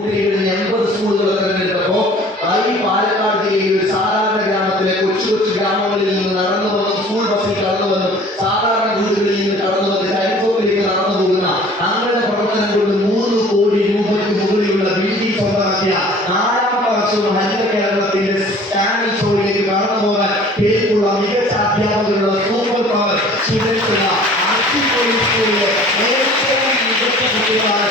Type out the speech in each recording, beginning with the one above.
80 സ്കൂളുകൾ തിരഞ്ഞെടുത്തപ്പോൾ ഈ പാലക്കാട് ജില്ലയിൽ ഒരു സാധാരണ ഗ്രാമത്തിലെ കൊച്ചു കൊച്ചു ഗ്രാമങ്ങളിൽ നിന്ന് നടന്നു വന്ന് സ്കൂൾ ബസ്സിൽ കടന്നു വന്നു സാധാരണ വീടുകളിൽ നിന്ന് കടന്നു വന്ന് കരിക്കോപ്പിലേക്ക് നടന്നു പോകുന്ന തങ്ങളുടെ പ്രവർത്തനം കൊണ്ട് 3 കോടി രൂപയ്ക്ക് മുകളിലുള്ള ബിൽഡിംഗ് സ്വന്തമാക്കിയ 4ാമത്തെ വർഷവും ഹരിത കേരളത്തിന്റെ സ്റ്റാൻഡിംഗ് ഷോയിലേക്ക് കടന്നു പോകാൻ പേരുള്ള മികച്ച അധ്യാപകരുള്ള സൂപ്പർ പവർ സ്റ്റുഡൻസുള്ള അടിപൊളി സ്കൂളിലെ ഏറ്റവും മികച്ച കുട്ടികളാണ്.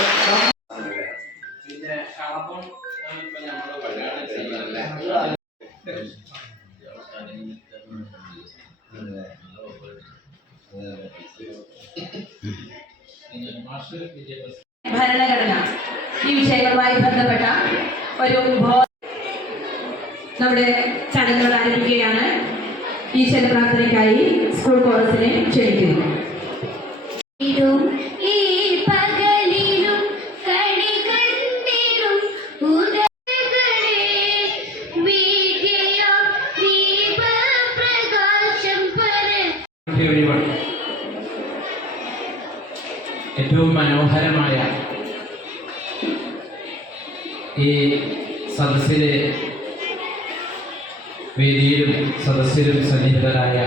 ഭരണഘടന ഈ വിഷയങ്ങളുമായി ബന്ധപ്പെട്ട ഒരു നമ്മുടെ ചടങ്ങുകൾ ആരംഭിക്കുകയാണ്. ഈശ്വര പ്രാർത്ഥനയ്ക്കായി സ്കൂൾ കോറസിനെ ക്ഷണിക്കുന്നു. ഏറ്റവും മനോഹരമായ ഈ സദസ്സിലെ വേദിയിലും സദസ്സിലും സന്നിഹിതരായ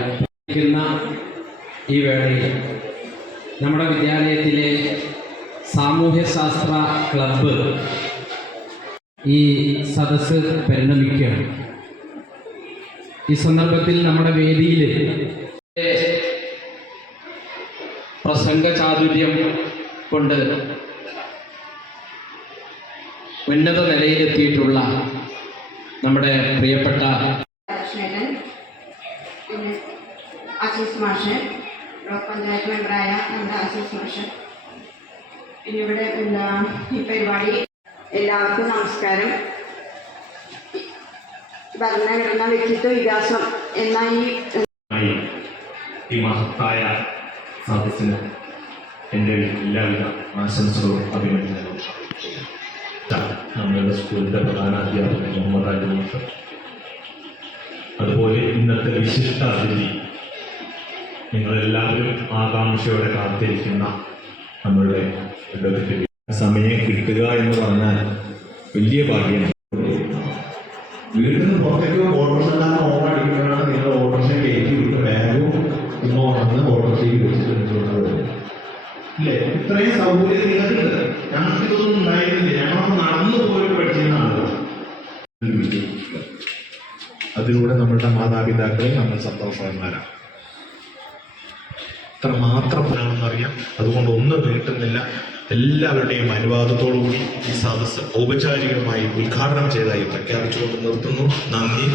ഈ വേളയിൽ നമ്മുടെ വിദ്യാലയത്തിലെ സാമൂഹ്യശാസ്ത്ര ക്ലബ്ബ് ഈ സദസ്സ് പരിണമിക്കുകയാണ്. ഈ സന്ദർഭത്തിൽ നമ്മുടെ വേദിയിൽ പ്രസംഗ ചാതുര്യം കൊണ്ട് ഉന്നത നിലയിലെത്തിയിട്ടുള്ള നമ്മുടെ പ്രിയപ്പെട്ട ആശീസ് മാഷ്, ബ്ലോക്ക് പഞ്ചായത്ത് മെമ്പറായ നമ്മുടെ ആശീസ് മാഷ്, പിന്നെ ഇവിടെ ഈ പരിപാടി എല്ലാവർക്കും നമസ്കാരം. ഭരണഘടന വ്യക്തിത്വ വികാസം എന്ന ഈ മഹത്തായ സദസ്സിന് എൻ്റെ എല്ലാവിധ ആശംസകളും അഭിനന്ദനങ്ങളും. നമ്മളുടെ സ്കൂളിൻ്റെ പ്രധാന അധ്യാപകൻ മുഹമ്മദ് അലി മാസ്റ്റർ, അതുപോലെ ഇന്നത്തെ വിശിഷ്ട അതിഥി, നിങ്ങളെല്ലാവരും ആകാംക്ഷയോടെ കാത്തിരിക്കുന്ന നമ്മളുടെ സമയം കിട്ടുക എന്ന് പറഞ്ഞാൽ വലിയ ഭാഗ്യമാണ്. വീട്ടിൽ നിന്ന് പുറത്തേക്ക് ഓട്ടോറിക്ഷ ഓണടിക്കുമ്പോഴാണ് നിങ്ങൾ ഓട്ടോറിക്ഷ കയറ്റി വിട്ട് ബാഗും ഇന്നോണെന്ന് ഓട്ടോറിക്ഷയ്ക്ക് വെച്ചിട്ടുണ്ട്. ഇല്ലേ, ഇത്രയും സൗകര്യം നിങ്ങൾക്കുണ്ട്. ഞങ്ങൾക്ക് ഇതൊന്നും ഉണ്ടായിരുന്നില്ല. ഞങ്ങളൊക്കെ നടന്നു പോയിട്ട് പഠിച്ചിരുന്നതാണ്. അതിലൂടെ നമ്മളുടെ മാതാപിതാക്കളെ നമ്മൾ സന്തോഷവാന്മാരാണ്. ഇത്ര മാത്രം അറിയാം. അതുകൊണ്ട് ഒന്നും നീട്ടുന്നില്ല. എല്ലാവരുടെയും അനുവാദത്തോടുകൂടി ഈ സദസ്സ് ഔപചാരികമായി ഉദ്ഘാടനം ചെയ്തതായി പ്രഖ്യാപിച്ചുകൊണ്ട് നിർത്തുന്നു. നന്ദി.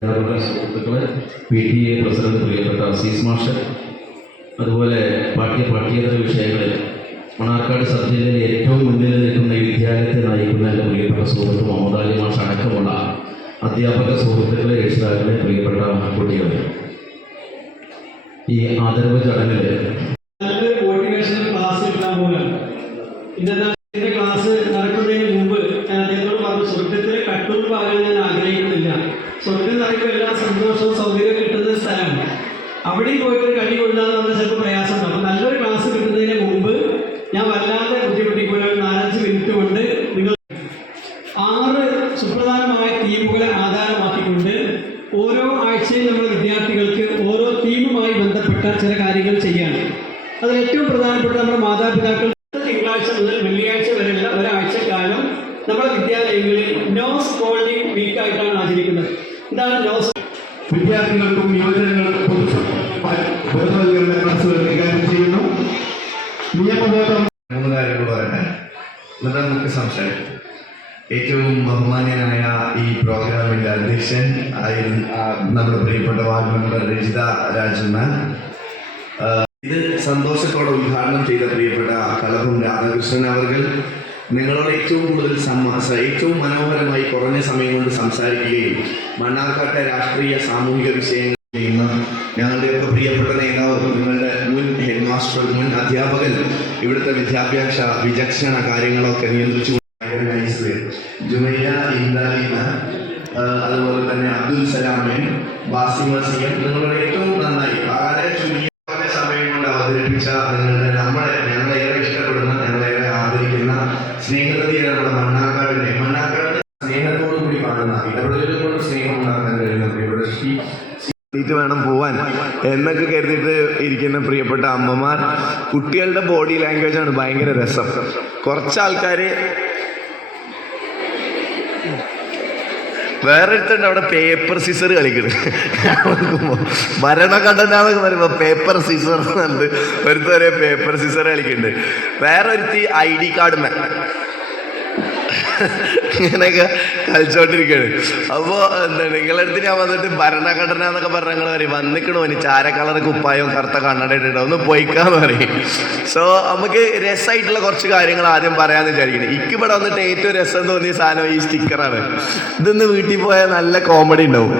സുഹൃത്തുക്കളെ, PTA പ്രസിഡന്റ് പ്രിയപ്പെട്ട ആശീസ് മാഷ്, അതുപോലെ പാഠ്യേതര വിഷയങ്ങളിൽ മണ്ണാർക്കാട് സബ് ജില്ലയിലെ ഏറ്റവും മുന്നിൽ നിൽക്കുന്ന ഈ വിദ്യാലയത്തെ നയിക്കുന്ന എൻ്റെ പ്രിയപ്പെട്ട സുഹൃത്ത് മുഹമ്മദ് അലി മാഷ് അടക്കമുള്ള അധ്യാപക സുഹൃത്തുക്കളെ, രക്ഷിതാക്കളെ, പ്രിയപ്പെട്ട കുട്ടികളെ, ഈ ആദരവ് ചടങ്ങിൽ മോട്ടിവേഷണൽ ക്ലാസ് കിട്ടാൻ പോവുകയാണ്. ഇന്നത്തെ ക്ലാസ് നടക്കുന്നതിന് മുമ്പ് ഞാൻ അദ്ദേഹത്തോട് പറഞ്ഞു, സ്വർഗത്തിലെ കട്ടുറുപ്പാകാൻ ഞാൻ ആഗ്രഹിക്കുന്നില്ല. സ്വർഗം നടക്കുമ്പോൾ എല്ലാ സന്തോഷവും സൗകര്യവും കിട്ടുന്ന സ്ഥലമാണ്. അവിടെയും പോയിട്ട് കടി കൊള്ളുക എന്ന് ചിലപ്പോൾ പ്രയാസമാണ്. അപ്പം നല്ലൊരു ക്ലാസ് കിട്ടുന്നതിന് മുമ്പ് ഞാൻ വല്ലാതെ ബുദ്ധിമുട്ടിക്കൂല. 4-5 മിനിറ്റ് കൊണ്ട് നിങ്ങൾ 6 സുപ്രധാനമായ തീമുകളെ ആധാരമാക്കിക്കൊണ്ട് ഓരോ ആഴ്ചയും നമ്മുടെ വിദ്യാർത്ഥികൾക്ക് ഓരോ തീമുമായി ബന്ധപ്പെട്ട ചില കാര്യങ്ങൾ ചെയ്യാണ്. അതിൽ ഏറ്റവും പ്രധാനപ്പെട്ട നമ്മുടെ മാതാപിതാക്കൾ തിങ്കളാഴ്ച മുതൽ വെള്ളിയാഴ്ച വരെയുള്ള ഒരാഴ്ചക്കാലം നമ്മുടെ വിദ്യാലയങ്ങളിൽ നോ സ്കോൾഡിംഗ് വീക്കായിട്ടാണ് ആചരിക്കുന്നത്. എന്താണ് നോ? വിദ്യാർത്ഥികൾക്കും യുവജനങ്ങൾക്കും ബോധവൽക്കരണ ക്ലാസുകൾ കൈകാര്യം ചെയ്യുന്നു. നിയമബോധം 3 കാര്യങ്ങൾ പറയട്ടെ, എന്നിട്ട് നമുക്ക് സംസാരിക്കും. ഏറ്റവും ബഹുമാന്യനായ ഈ പ്രോഗ്രാമിന്റെ അധ്യക്ഷൻ നമ്മുടെ പ്രിയപ്പെട്ട വാർഡ് മെമ്പർ രജിത രാജന്മാൻ, ഇത് സന്തോഷത്തോടെ ഉദ്ഘാടനം ചെയ്ത പ്രിയപ്പെട്ട കളഭം രാധാകൃഷ്ണൻ അവർ, നിങ്ങളോട് ഏറ്റവും കൂടുതൽ ഏറ്റവും മനോഹരമായി കുറഞ്ഞ സമയം കൊണ്ട് സംസാരിക്കുകയും മണ്ണാർക്കാട്ടെ രാഷ്ട്രീയ സാമൂഹിക വിഷയങ്ങൾ ചെയ്യുന്ന ഞങ്ങളുടെയൊക്കെ പ്രിയപ്പെട്ട നേതാവ്, നിങ്ങളുടെ മുൻ ഹെഡ് മാസ്റ്റർ, മുൻ അധ്യാപകൻ, ഇവിടുത്തെ വിദ്യാഭ്യാസ വിചക്ഷണ കാര്യങ്ങളൊക്കെ നിയന്ത്രിച്ചു ജുമൈയ ഇബ്രാഹിം, അതുപോലെ തന്നെ അബ്ദുൽ സലാമൻ, ബാസിമ സിയം, നിങ്ങളുടെ ഏറ്റവും നന്നായി എത്തിയിട്ട് വേണം പോവാൻ എന്നൊക്കെ കരുതിയിട്ട് ഇരിക്കുന്ന പ്രിയപ്പെട്ട അമ്മമാർ, കുട്ടികളുടെ ബോഡി ലാംഗ്വേജ് ആണ് ഭയങ്കര രസം. കുറച്ച് ആൾക്കാർ വേറൊരുത്തുണ്ട് അവിടെ പേപ്പർ സിസർ കളിക്കുന്നത്. ഭരണഘടന എന്നൊക്കെ പറയുമ്പോൾ പേപ്പർ സിസർ എന്നുണ്ട്. ഒരുത്ത വരെ പേപ്പർ സിസർ കളിക്കുന്നുണ്ട്. വേറൊരുത്തി ID കാർഡ് ഇങ്ങനെയൊക്കെ കളിച്ചോണ്ടിരിക്കുകയാണ്. അപ്പോൾ എന്താണ് നിങ്ങളുടെ അടുത്ത് ഞാൻ വന്നിട്ട് ഭരണഘടന എന്നൊക്കെ പറഞ്ഞ നിങ്ങൾ പറയും വന്നിക്കണോ ഇനി ചാര കളർ കുപ്പായവും കറുത്ത കണ്ണട ഇട്ടിട്ടോ ഒന്ന് പോയിക്കാന്ന് പറയും. സോ നമുക്ക് രസമായിട്ടുള്ള കുറച്ച് കാര്യങ്ങൾ ആദ്യം പറയാമെന്ന് വിചാരിക്കുന്നത്. ഇവിടെ വന്നിട്ട് ഏറ്റവും രസം തോന്നിയ സാധനം ഈ സ്റ്റിക്കറാണ്. ഇതൊന്ന് വീട്ടിൽ പോയാൽ നല്ല കോമഡി ഉണ്ടാവും.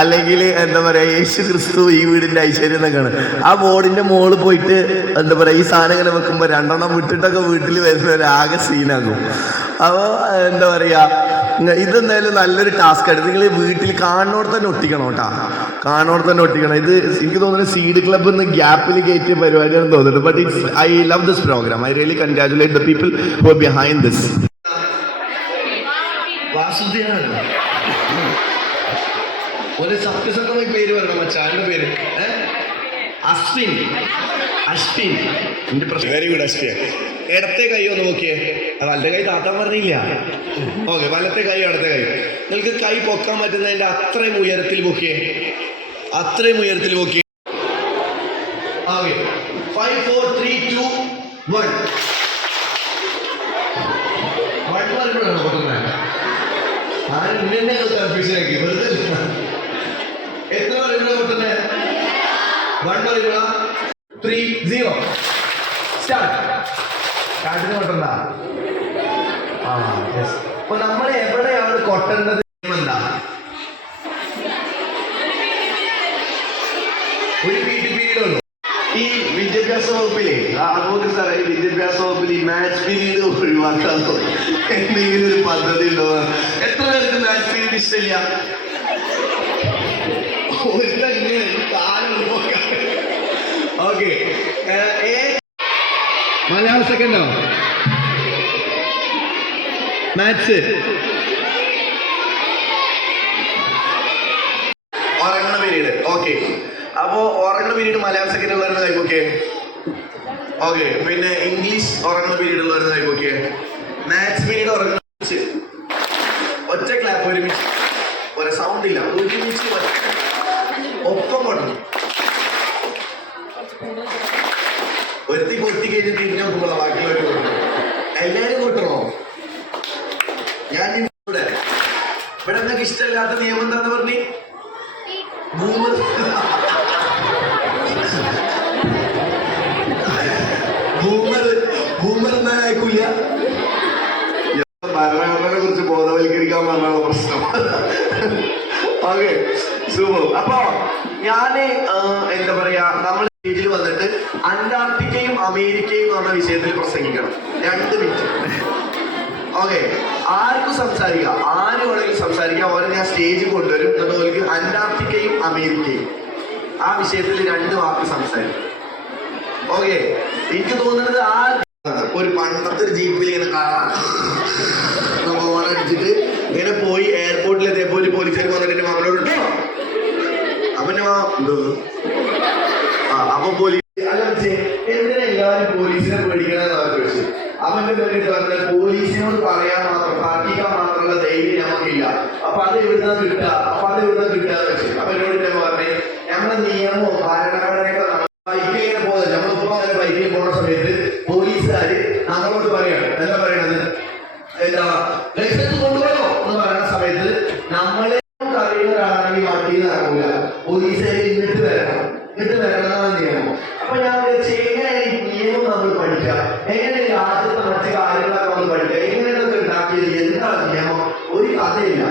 അല്ലെങ്കിൽ എന്താ പറയാ യേശു ക്രിസ്തു ഈ വീടിന്റെ ഐശ്വര്യം എന്നൊക്കെയാണ്. ആ ബോർഡിന്റെ മോള് പോയിട്ട് എന്താ പറയാ ഈ സാധനം ഇങ്ങനെ വെക്കുമ്പോ 2 എണ്ണം വിട്ടിട്ടൊക്കെ വീട്ടിൽ വരുന്നവരാകെ സീനാകും. അപ്പൊ എന്താ പറയാ ഇതെന്തായാലും നല്ലൊരു ടാസ്ക് ആണ്. നിങ്ങൾ വീട്ടിൽ കാണുന്നോട് തന്നെ ഒട്ടിക്കണം കേട്ടാ, കാണുന്നോട് തന്നെ ഒട്ടിക്കണം. ഇത് എനിക്ക് തോന്നുന്നത് സീഡ് ക്ലബ് എന്ന് ഗ്യാപ്പിൽ കയറ്റിയ പരിപാടിയാണെന്ന് തോന്നുന്നുണ്ട്. But it's I love this programme. I really congratulate the people who are behind this. Vasudevan ഒരു സത്യസന്ധമായി പേര് പറയണം. മച്ചാന്റെ പേര് അശ്വിൻ. അശ്വിൻ എന്റെ പ്രശ്നം. Very good Ashwin. ഇടത്തെ കൈ ഒന്ന് നോക്കിയേ. വലത്തെ കൈ താത്താൻ പറഞ്ഞില്ല. ഓക്കെ, വലത്തെ കൈ ഇടത്തെ കൈ. നിങ്ങൾക്ക് കൈ പൊക്കാൻ പറ്റുന്നതിന്റെ അത്രയും ഉയരത്തിൽ പൊക്കിയേ, അത്രയും ഉയരത്തിൽ പൊക്കിയേ. 5 4 3 2 1 പറയുമ്പോഴാണ് പൊട്ടുന്നത്. ആരും ഇന്നെ കൺഫ്യൂഷൻ ആക്കി വെറുതെ. എത്ര പറയുമ്പോഴാണ് പൊട്ടുന്നത്? 1 പറയുമ്പോഴാ 3 0 സ്റ്റാർട്ട്. സ്റ്റാർട്ടിന് കൊട്ടണ്ട. അപ്പൊ നമ്മൾ എവിടെയാണ് കൊട്ടേണ്ടത്? എന്താ ഒരു പീരീഡ് ഉള്ളൂ ഈ വിദ്യാഭ്യാസ വകുപ്പിലെ. അതുകൊണ്ട് സാറേ ഈ വിദ്യാഭ്യാസ വകുപ്പിൽ ഈ മാത്സ് പീരീഡ് ഒഴിവാക്കാത്തോ എന്തെങ്കിലും ഒരു പദ്ധതി ഉണ്ടോ? എത്ര പേർക്ക് മാത്സ് പീരീഡ് ഇഷ്ടമില്ല? ഓക്കെ, മലയാളം സെക്കൻഡോ? മാത്സ് ഉറങ്ങണ പീരീഡ്. ഓക്കെ, അപ്പോ ഉറങ്ങണ പീരീഡ് മലയാളം സെക്കൻഡ് ഉള്ളവരുടെ കൈപ്പൊക്കെ. ഓക്കെ, പിന്നെ ഇംഗ്ലീഷ് ഉറങ്ങണ പീരീഡ് ഉള്ളവരുടെ കൈപ്പൊക്കെ. മാത്സ് പീരീഡ് ഉറങ്ങണ ഒറ്റ ക്ലാപ്പ്, ഒരുമിച്ച്, ഒരു സൗണ്ട് ഇല്ല, ഒരുമിച്ച് ഒപ്പം കൊട്ടണം. ഒരുത്തി കൊട്ടി കഴിഞ്ഞിട്ട് ഇതിനെ നോക്കുമ്പോൾ ബാക്കിയുള്ളവർ കൊട്ടണം. എല്ലാവരും കൊട്ടണോ? ഞാൻ ഇവിടെ നിങ്ങൾക്ക് ഇഷ്ടമില്ലാത്ത നിയമം എന്താന്ന് പറഞ്ഞ് ബൂമർ എന്നാ അയക്കൂല. ഭരണഘടനയെ കുറിച്ച് ബോധവൽക്കരിക്കാൻ പറഞ്ഞുള്ള പ്രശ്നം. Okay, super. അപ്പൊ ഞാന് എന്താ പറയാ നമ്മൾ സ്റ്റേജിൽ വന്നിട്ട് അന്റാർട്ടിക്കയും അമേരിക്കയും എന്ന് പറഞ്ഞ വിഷയത്തിൽ പ്രസംഗിക്കണം 2 മിനിറ്റ്. ഓക്കെ, ആർക്കും സംസാരിക്കാം, ആര് വേണമെങ്കിലും സംസാരിക്കാം. അവരെ ഞാൻ സ്റ്റേജിൽ കൊണ്ടുവരും. എന്നിട്ട് അവർക്ക് അന്റാർട്ടിക്കയും അമേരിക്കയും ആ വിഷയത്തിൽ 2 വാക്ക് സംസാരിക്കും. ഓക്കെ, എനിക്ക് തോന്നുന്നത് ആ ഒരു പണ്ടത്തെ ഒരു ജീപ്പിൽ ഇങ്ങനെ അടിച്ചിട്ട് ഇങ്ങനെ പോയി എയർപോർട്ടിൽ എത്തിയപ്പോൾ ഒരു പോലീസുകാർ വന്നിട്ട് മാമനോട് ഉണ്ടോ? അപ്പൊ അപ്പൊ പോലീസ് എന്തിനാ എല്ലാവരും പോലീസിനെ പേടിക്കണമെന്ന് അവർ ചോദിച്ചു. അവന്റെ വേണ്ടിയിട്ട് പറഞ്ഞാൽ പോലീസിനോട് പറയാൻ മാത്രം, പ്രാർത്ഥിക്കാൻ മാത്രമുള്ള ധൈര്യം നമുക്കില്ല. അപ്പൊ അത് എവിടുന്ന കിട്ടുക എന്ന് വെച്ചു. അപ്പൊ എന്നോട് ഞാൻ പറഞ്ഞേ, നമ്മുടെ നിയമവും ഭരണഘടനയൊക്കെ ബൈക്കിലിങ്ങനെ പോകുന്നത്. നമ്മളിപ്പോ അങ്ങനെ ബൈക്കിൽ പോകുന്ന സമയത്ത് പോലീസുകാര് നമ്മളോട് പറയാണ്, എന്താ പറയണത്, എന്താ ലൈസൻസ് കൊണ്ടുപോകണോ എന്ന് പറയുന്ന സമയത്ത് നമ്മളെ അറിയുന്ന ഒരാളാണെങ്കിൽ വണ്ടിയിൽ നടക്കൂല, പോലീസുകാർ ഇന്നിട്ട് വരണം എന്നാണ് നിയമം. അപ്പൊ ഞാൻ എങ്ങനെയാണ് ഈ നിയമം നമ്മൾ പഠിക്കുക, എങ്ങനെ രാജ്യത്തെ മറ്റു കാര്യങ്ങളൊക്കെ നമ്മൾ പഠിക്കുക, എങ്ങനെയൊക്കെ ഉണ്ടാക്കിയത്, എന്താണ് നിയമം, ഒരു കഥയില്ല.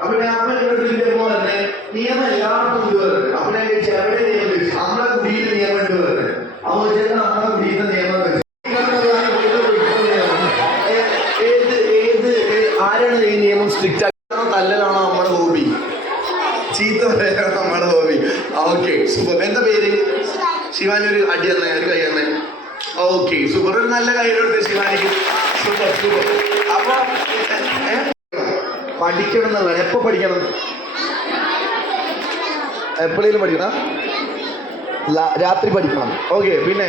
അപ്പൊ ഞാൻ അമ്മ തന്നെ നിയമം എല്ലാവർക്കും കൊണ്ടുവരുന്നത്. അപ്പൊ ഞാൻ ചോദിച്ചു എവിടെ നിയമം ചോദിച്ചു, നമ്മളെ കുടിയിൽ നിയമം ഉണ്ട് വരുന്നത്. അപ്പൊ വെച്ചാൽ നമ്മളെ കുടിയിലെ നിയമം വെച്ചു. ആരാണ് ഈ നിയമം സ്ട്രിക്റ്റ് ആണോ തല്ലലാണോ നമ്മുടെ ഹോബി, ചീത്ത പറയാണോ നമ്മുടെ ഹോബി? Okay, super. എന്താ പേര്? ശിവാനി. ഒരു അടി തന്നെ, ഒരു കൈ തന്നെ. Okay, super. ഒരു നല്ല കൈ കൊടുത്ത് ശിവാനിക്ക്. Super super. അപ്പൊ പഠിക്കണം എന്നുള്ളത് എപ്പോ പഠിക്കണം? എപ്പോഴേലും പഠിക്കണം, രാത്രി പഠിക്കണം. ഓക്കെ, പിന്നെ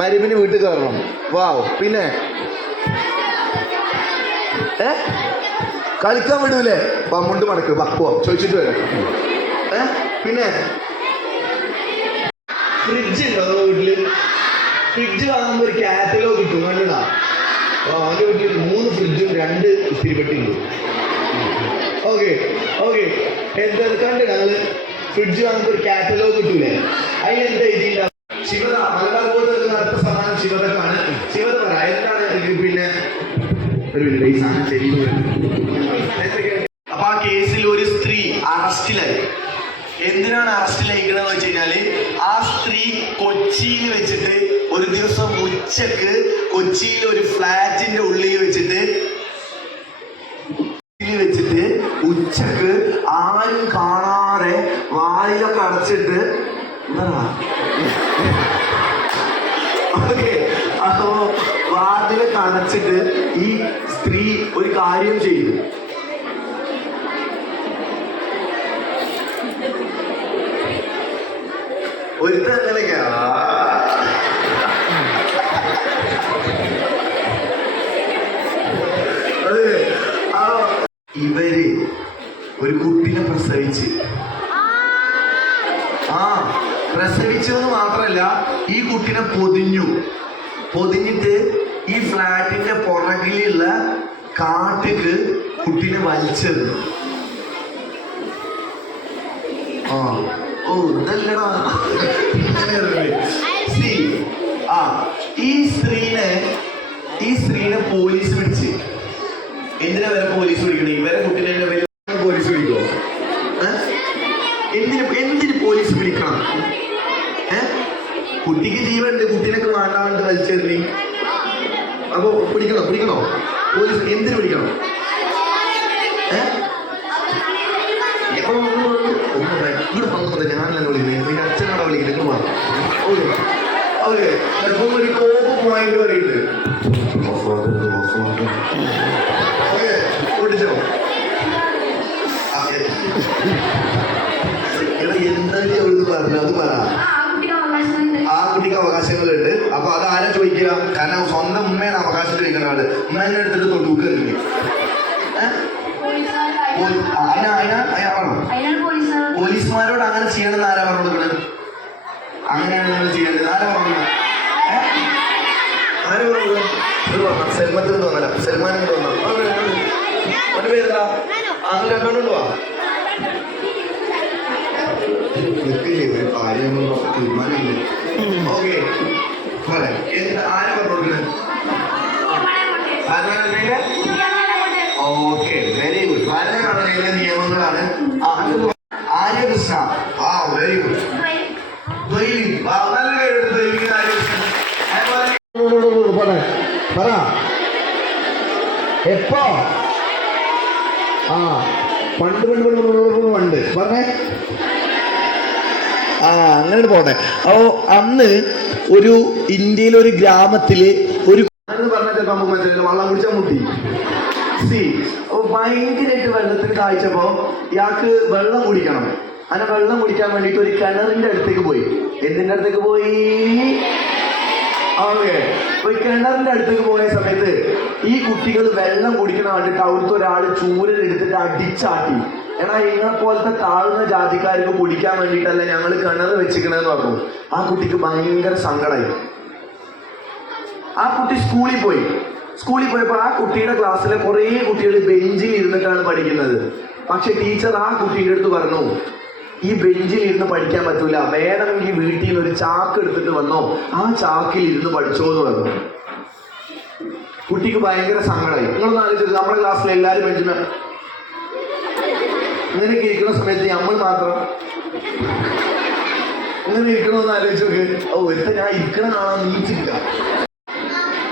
മരുമിന് വീട്ടിൽ കയറണം. വാവ്. പിന്നെ കളിക്കാൻ വിടൂലേ? മുണ്ട് മടക്ക് പോവാം, ചോദിച്ചിട്ട് വരാം. പിന്നെ ഫ്രിഡ്ജ് ഉണ്ടോ വീട്ടില്? ഫ്രിഡ്ജ് വാങ്ങുമ്പോൾ ഒരു കാറ്റലോഗ് കിട്ടും, കണ്ടടാ. അവൻ്റെ വീട്ടിൽ 3 ഫ്രിഡ്ജും 2 ഇസ്തിരിപ്പെട്ടി ഉണ്ട്. ഓക്കെ ഓക്കെ, എന്താ കണ്ടു ഞങ്ങള് ഫ്രിഡ്ജ് വാങ്ങുമ്പോൾ ഒരു കാറ്റലോഗ് കിട്ടൂലേ? അതിലെന്താ എഴുതിയിട്ടുണ്ടാവും? ശിവത, മലബാർ ബോർഡ് അടുത്ത സമ്മാനം ശിവതക്കാണ്. ശിവത പറ എന്താണ്? പിന്നെ ഒരു ഈ സാധനം ശരി. അപ്പൊ ആ കേസിൽ ഒരു സ്ത്രീ അറസ്റ്റിലായി. എന്തിനാണ് അറസ്റ്റിലായിക്കണെന്ന് വെച്ച് കഴിഞ്ഞാല്, ആ സ്ത്രീ കൊച്ചിയിൽ വെച്ചിട്ട് ഒരു ദിവസം ഉച്ചക്ക് കൊച്ചിയിൽ ഒരു ഫ്ലാറ്റിന്റെ ഉള്ളിൽ വെച്ചിട്ട് ഉച്ചക്ക് ആരും കാണാതെ വായിലൊക്കെ അടച്ചിട്ട് അപ്പോ വാതിലൊക്കെ അടച്ചിട്ട് ഈ സ്ത്രീ ഒരു കാര്യം ചെയ്തു. ഒരുത്തൻ അങ്ങനെയൊക്കെയാ. ഇവര് ഒരു കുട്ടിനെ പ്രസവിച്ച്, പ്രസവിച്ചെന്ന് മാത്രല്ല ഈ കുട്ടിനെ പൊതിഞ്ഞിട്ട് ഈ ഫ്ലാറ്റിന്റെ പുറകിലുള്ള കാട്ടിക്ക് കുട്ടിനെ വലിച്ചത്. ഇതല്ലടാ. ഈ സ്ത്രീനെ പോലീസ് പിടിച്ച്. എന്തിനാ വരെ പോലീസ് പിടിക്കണേ? ഇവരെ കുട്ടിനെ പോലീസ് പിടിക്കോ? എന്തിന് പോലീസ് പിടിക്കണം? കുട്ടിക്ക് ജീവനുണ്ട്, കുട്ടിനൊക്കെ വേണ്ടാണ്ട് വലിച്ചെറിഞ്ഞി. അപ്പൊ പിടിക്കണോ? പോലീസ് എന്തിനു പിടിക്കണം? ഞാനല്ല വിളിക്കുന്നത്, നിന്റെ അച്ഛനാണ് വിളിക്കുന്നത്. ഒരു കോപ്പ് പോയിന്റ് പറയുന്നുണ്ട്. ഓടിച്ചോ? എന്തൊക്കെ അവൾക്ക് പറഞ്ഞു അത് പറ. ആ കുട്ടിക്ക് അവകാശങ്ങളുണ്ട്. അപ്പൊ അത് ആരാ ചോദിക്കുക? കാരണം സ്വന്തം ഉമ്മയാണ് അവകാശം ചോദിക്കുന്ന ആള്. ഉമ്മേനെ എടുത്തിട്ട് തൊടുക്കരുത്. പോലീസുമാരോട് അങ്ങനെ ചെയ്യണമെന്ന് ആരാ പറഞ്ഞു കൊടുക്കുന്നത്? അങ്ങനെയാണ് നിങ്ങൾ ചെയ്യേണ്ടത്. ആരാ പറഞ്ഞത്? ആരാ പറഞ്ഞത്? സൽമത്തിൽ തോന്നല, സൽമാനും തോന്നാം. അവന്റെ പേരെന്താ? അങ്ങനെ രണ്ടോണ്ട് പോവാ. തീരുമാനമില്ല. ഓക്കെ, ആരാ പറഞ്ഞു കൊടുക്കുന്നത്? Okay, very good. ഭരണഘടനയിലെ നിയമങ്ങളാണ്. Aryakrishna, very good. പറ എപ്പോ? പണ്ട് പറഞ്ഞേ. അങ്ങനെ പോട്ടെ. അപ്പോ അന്ന് ഒരു ഇന്ത്യയിലെ ഒരു ഗ്രാമത്തില് ഒരു പറഞ്ഞാൽ ചിലപ്പോ നമുക്ക് മനസ്സിലായില്ല, വെള്ളം കുടിച്ചാൽ മുട്ടി. അപ്പൊ ഭയങ്കരമായിട്ട് വെള്ളത്തിന് കാഴ്ചപ്പോ ഇയാൾക്ക് വെള്ളം കുടിക്കണം. അങ്ങനെ വെള്ളം കുടിക്കാൻ വേണ്ടിയിട്ട് ഒരു കിണറിന്റെ അടുത്തേക്ക് പോയി. എന്തിന്റെ അടുത്തേക്ക് പോയി? ഓക്കെ, ഒരു കിണറിന്റെ അടുത്തേക്ക് പോയ സമയത്ത് ഈ കുട്ടികൾ വെള്ളം കുടിക്കണ കണ്ടിട്ട് അവിടുത്തെ ഒരാൾ ചൂരൽ എടുത്തിട്ട് അടിച്ചാട്ടി. എടാ, നിങ്ങളെ പോലത്തെ താഴ്ന്ന ജാതിക്കാർക്ക് കുടിക്കാൻ വേണ്ടിയിട്ടല്ല ഞങ്ങൾ കിണർ വെച്ചിക്കണെന്ന് പറഞ്ഞു. ആ കുട്ടിക്ക് ഭയങ്കര സങ്കടമായി. ആ കുട്ടി സ്കൂളിൽ പോയപ്പോൾ ആ കുട്ടിയുടെ ക്ലാസ്സിലെ കുറേ കുട്ടികൾ ബെഞ്ചിൽ ഇരുന്നിട്ടാണ് പഠിക്കുന്നത്. പക്ഷെ ടീച്ചർ ആ കുട്ടിയുടെ അടുത്ത് പറഞ്ഞു, ഈ ബെഞ്ചിൽ ഇരുന്ന് പഠിക്കാൻ പറ്റൂല, വേണമെങ്കിൽ വീട്ടിൽ നിന്ന് ഒരു ചാക്ക് എടുത്തിട്ട് വന്നോ, ആ ചാക്കിൽ ഇരുന്ന് പഠിച്ചോ എന്ന് പറഞ്ഞു. കുട്ടിക്ക് ഭയങ്കര സങ്കടമായി. നിങ്ങളൊന്ന് ആലോചിച്ചത്, നമ്മുടെ ക്ലാസ്സിലെ എല്ലാവരും ബെഞ്ചിന് ഇങ്ങനെയൊക്കെ ഇരിക്കുന്ന സമയത്ത് നമ്മൾ മാത്രം ഇങ്ങനെ ഇരിക്കണമെന്ന് ആലോചിച്ച് നോക്ക്. ഒരുത്ത ഞാൻ ഇരിക്കണ കാണാൻ നീച്ചില്ല.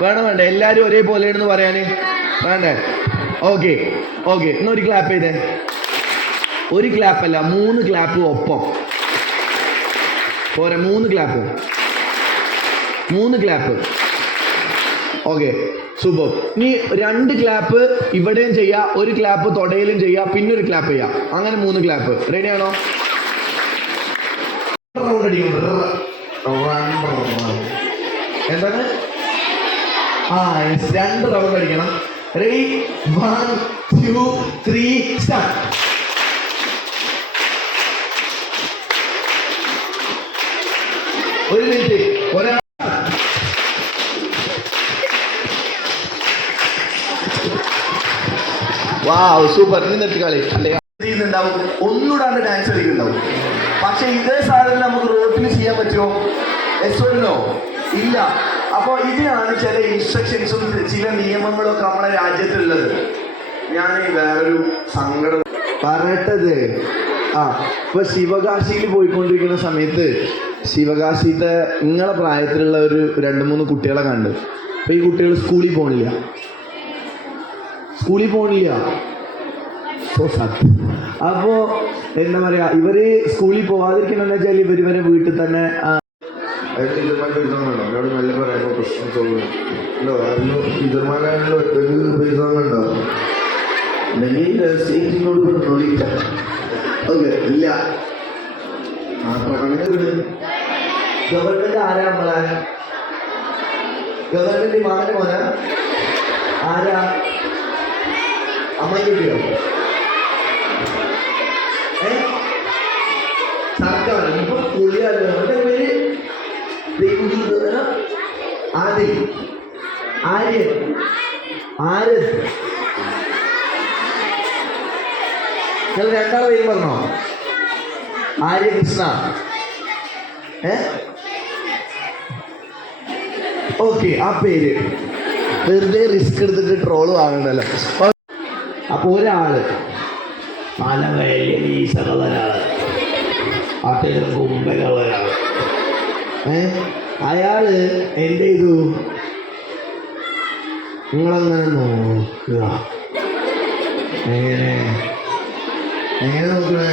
വേണ്ട, എല്ലാവരും ഒരേപോലെയാണെന്ന് പറയാന് വേണ്ടേ? ഓക്കെ, എന്നാ ഒരു ക്ലാപ്പ് ചെയ്തേ. ഒരു ക്ലാപ്പല്ല, 3 ക്ലാപ്പ് ഒപ്പം പോരെ. 3 ക്ലാപ്പ്. Okay, super. ഇനി 2 ക്ലാപ്പ് ഇവിടെയും ചെയ്യാം, 1 ക്ലാപ്പ് തൊടയിലും ചെയ്യാം, പിന്നെ 1 ക്ലാപ്പ് ചെയ്യാം. അങ്ങനെ 3 ക്ലാപ്പ്. റെഡിയാണോ? എന്താണ്? 2 റൗണ്ട് അടിക്കണം. റെഡി? 1 2 3 സ്റ്റാർട്ട്. ഒരു മിനിറ്റ്. ഒരാൾ വാവ് സൂപ്പർ. നിർത്തി കളി ചെയ്യുന്നുണ്ടാവും, ഒന്നുകൂടാണ്ട് ഡാൻസ് കളിക്കുന്നുണ്ടാവും. പക്ഷെ ഇതേ സാധനം നമുക്ക് റോട്ടിൽ ചെയ്യാൻ പറ്റുമോ? എസ്വല്ലോ ഇല്ല. അപ്പോൾ ഇതിനാണ് ചില ഇൻസ്ട്രക്ഷൻസും ചില നിയമങ്ങളും ഒക്കെ നമ്മുടെ രാജ്യത്തുള്ളത്. ഞാൻ വേറൊരു സങ്കടം പറയട്ടത്. ഇപ്പൊ ശിവകാശിയിൽ പോയിക്കൊണ്ടിരിക്കുന്ന സമയത്ത് ശിവകാശിത്തെ നിങ്ങളെ പ്രായത്തിലുള്ള ഒരു 2-3 കുട്ടികളെ കണ്ട്. അപ്പൊ ഈ കുട്ടികൾ സ്കൂളിൽ പോണില്ല. അപ്പോ എന്താ പറയാ, ഇവര് സ്കൂളിൽ പോവാതിരിക്കണമെന്ന് വെച്ചാൽ ഇവര് വരെ വീട്ടിൽ തന്നെ നല്ല പറയാനോ പ്രശ്നം തോന്നുന്നുണ്ടോ? ടീച്ചർമാരാണല്ലോ ഒറ്റക്ക് പൈസ ഉണ്ടോ? സ്റ്റേറ്റിനോട് ഓക്കെ ഇല്ല. ഗവൺമെന്റ് ആരാ നമ്മളെ? ഗവൺമെന്റ് മാറി മോന ആരാ? അമ്മയ്ക്ക് കിട്ടിയോ? സർക്കാർ ഇപ്പൊ പുള്ളിയാര് ആദ്യം ആര്യൻ ആരത് നിങ്ങൾ 2 പേര് പറഞ്ഞോ? ആര്യകൃഷ്ണ. ഓക്കെ, ആ പേര് വെറുതെ റിസ്ക് എടുത്തിട്ട് ട്രോള് വാങ്ങണ്ടല്ലോ. അപ്പൊ ഒരാള് പല വലിയ വീശകളൊരാള്, അത്യാവശ്യം കുമ്പലുള്ളൊരാള്, അയാള് എന്ത് ചെയ്തു? നിങ്ങളങ്ങനെ നോക്കുക. എങ്ങനെ നോക്കണേ?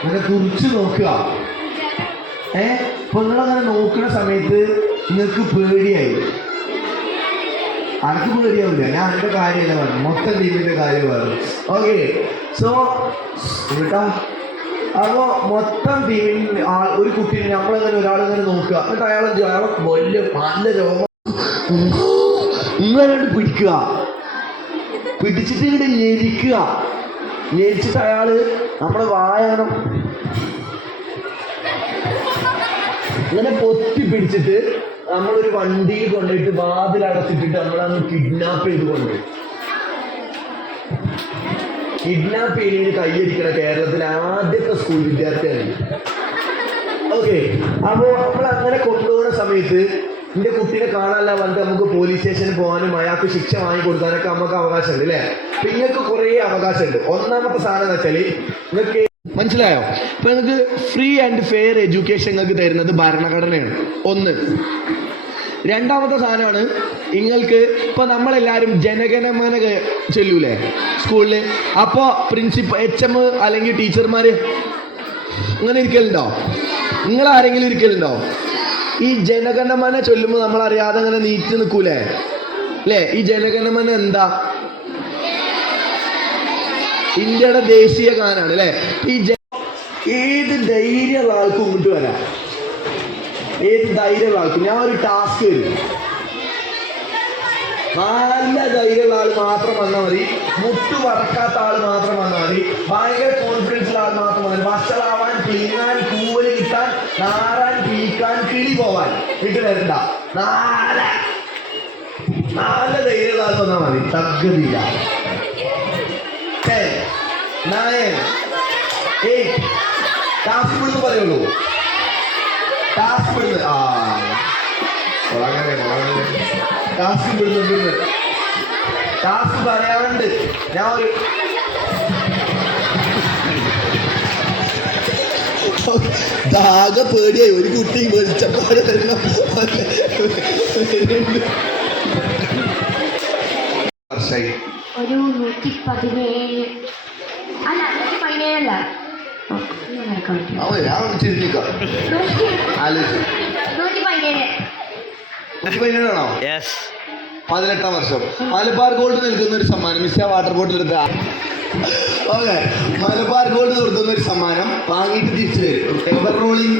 അങ്ങനെ കുറിച്ച് നോക്കുക. അപ്പൊ നിങ്ങളങ്ങനെ നോക്കുന്ന സമയത്ത് നിങ്ങൾക്ക് പേടിയായി. അനക്ക് പേടിയാവില്ല. ഞാൻ എൻ്റെ കാര്യമല്ല പറഞ്ഞു, മൊത്തം ടീമിന്റെ കാര്യം പറഞ്ഞു. ഓക്കെ, സോ കേട്ടാ. അപ്പോ മൊത്തം ടീമിന് ഒരു കുട്ടീനെ നമ്മളെങ്ങനെ ഒരാളിങ്ങനെ നോക്കുക. എന്നിട്ട് അയാളെ വലിയ നല്ല രോഗം ഇങ്ങനെ പിടിക്കുക. പിടിച്ചിട്ട് ഇങ്ങോട്ട് ഞെരിക്കുക. ഞെരിച്ചിട്ട് അയാള് നമ്മളെ വായണം ഇങ്ങനെ പൊത്തി പിടിച്ചിട്ട് നമ്മളൊരു വണ്ടിയിൽ കൊണ്ടുപോയിട്ട് വാതിലടച്ചിട്ടിട്ട് നമ്മളങ്ങ് കിഡ്നാപ്പ് ചെയ്ത് കൊണ്ടുപോയി. കിഡ്നാപ്പ് ചെയ്യുന്നതിന് കൈയടിക്കണ കേരളത്തിലെ ആദ്യത്തെ സ്കൂൾ വിദ്യാർത്ഥിയാണ്. ഓക്കെ, അപ്പോ നമ്മൾ അങ്ങനെ കൊണ്ടുപോകുന്ന സമയത്ത് എന്റെ കുട്ടീനെ കാണാനല്ല പറഞ്ഞിട്ട് നമുക്ക് പോലീസ് സ്റ്റേഷനിൽ പോകാനും അയാൾക്ക് ശിക്ഷ വാങ്ങിക്കൊടുക്കാനൊക്കെ നമുക്ക് അവകാശമുണ്ട് അല്ലേ? അപ്പൊ നിങ്ങൾക്ക് കുറേ അവകാശമുണ്ട്. ഒന്നാമത്തെ സാധനം എന്ന് വെച്ചാല് നിങ്ങൾക്ക് മനസ്സിലായോ? ഇപ്പൊ നിങ്ങൾക്ക് ഫ്രീ ആൻഡ് ഫെയർ എഡ്യൂക്കേഷൻ നിങ്ങൾക്ക് തരുന്നത് ഭരണഘടനയാണ്. 1. രണ്ടാമത്തെ സാധനമാണ് നിങ്ങൾക്ക് ഇപ്പൊ നമ്മളെല്ലാരും ജനഗണമന ചെല്ലൂലേ സ്കൂളില്. അപ്പോ HM അല്ലെങ്കിൽ ടീച്ചർമാര് ഇങ്ങനെ ഇരിക്കലുണ്ടോ? നിങ്ങൾ ആരെങ്കിലും ഇരിക്കലുണ്ടോ? ഈ ജനഗണമന ചൊല്ലുമ്പോ നമ്മൾ അറിയാതെ അങ്ങനെ നീറ്റ് നിൽക്കൂലേ അല്ലേ? ഈ ജനഗണമന എന്താ? ഇന്ത്യയുടെ ദേശീയ ഗാനാണ് അല്ലേ? ഏത് ധൈര്യമുള്ള ആൾക്കും ഇങ്ങോട്ട് വരാം. ഏത് ധൈര്യമുള്ള ആൾക്കും ഞാൻ ഒരു ടാസ്ക് തരും. നല്ല ധൈര്യമുള്ള ആൾ മാത്രം വന്നാൽ മതി. മുട്ട് വറക്കാത്ത ആൾ മാത്രം വന്നാൽ മതി. ഭയങ്കര കോൺഫിഡൻസ് ഉള്ള ആൾ മാത്രം വന്നാൽ മതി. വഷളാവാൻ, ക്ലീനാൻ, കൂവല് കിട്ടാൻ, നാറാൻ, പീക്കാൻ, കിളി പോവാൻ വീട്ടിൽ വരണ്ട. നല്ല ധൈര്യമുള്ള ആൾ വന്നാൽ മതി. തగ్గതില്ല. 10 9 8 ടാസ്ക് വിടുന്ന് പറയുള്ളൂ. ടാസ്ക് വിടുന്ന് ടാസ്ക് വിടുന്നു. ടാസ്ക് പറയാറുണ്ട്. ഞാൻ ഒരു ആകെ പേടിയായി. ഒരു കുട്ടി വെളിച്ചപ്പാട് തരണം. ഒരു 117 അല്ല 117 അല്ല 117 17 യെസ് 18ാം വർഷം മലബാർ ഗോൾഡ് നൽകുന്ന ഒരു സമ്മാനം. മിസ്റ്റർ വാട്ടർ ബോട്ടിൽ എടുത്ത ഓക്കെ, മലബാർ ഗോൾഡ് കൊടുക്കുന്ന ഒരു സമ്മാനം വാങ്ങിയിട്ട് തിരിച്ചു തരും. Ever rolling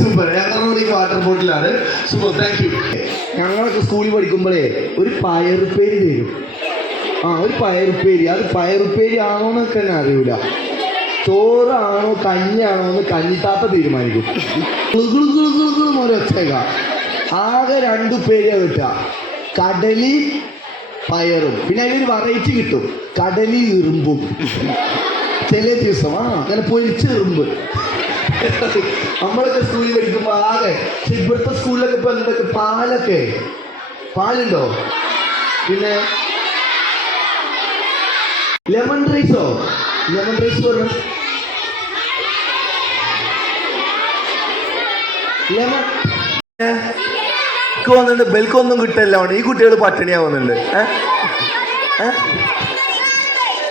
super, ever rolling water ബോട്ടിലാണ്. Super, thank you. ഞങ്ങളൊക്കെ സ്കൂളിൽ പഠിക്കുമ്പോഴേ ഒരു പയറുപ്പേരി തരും. ഒരു പയറുപ്പേരി. അത് പയറുപ്പേരി ആണോ എന്നൊക്കെ തന്നെ അറിയില്ല. ചോറാണോ കഞ്ഞിയാണോ എന്ന് കഞ്ഞിത്താത്ത തീരുമാനിക്കും. ഒരൊച്ചേക്കാം. ആകെ 2 പേരിയാണ് കിട്ടുക, കടലി പയറും. പിന്നെ അതിനൊരു വെറൈറ്റി കിട്ടും, കടലി ഇറുമ്പും. ചില ദിവസം അങ്ങനെ പൊരിച്ച ഇറുമ്പ്. നമ്മളൊക്കെ സ്കൂളിൽ പഠിക്കുമ്പോൾ ആകെ. പക്ഷെ ഇവിടുത്തെ സ്കൂളിലൊക്കെ ഇപ്പൊ എന്തൊക്കെ പാലുണ്ടോ? പിന്നെ ലെമൺ റൈസ് പറഞ്ഞു. ലെമൺ വന്നിട്ടുണ്ട്. ബെൽക്കൊന്നും കിട്ടില്ല. ഈ കുട്ടികൾ പട്ടിണിയാവുന്നുണ്ട്.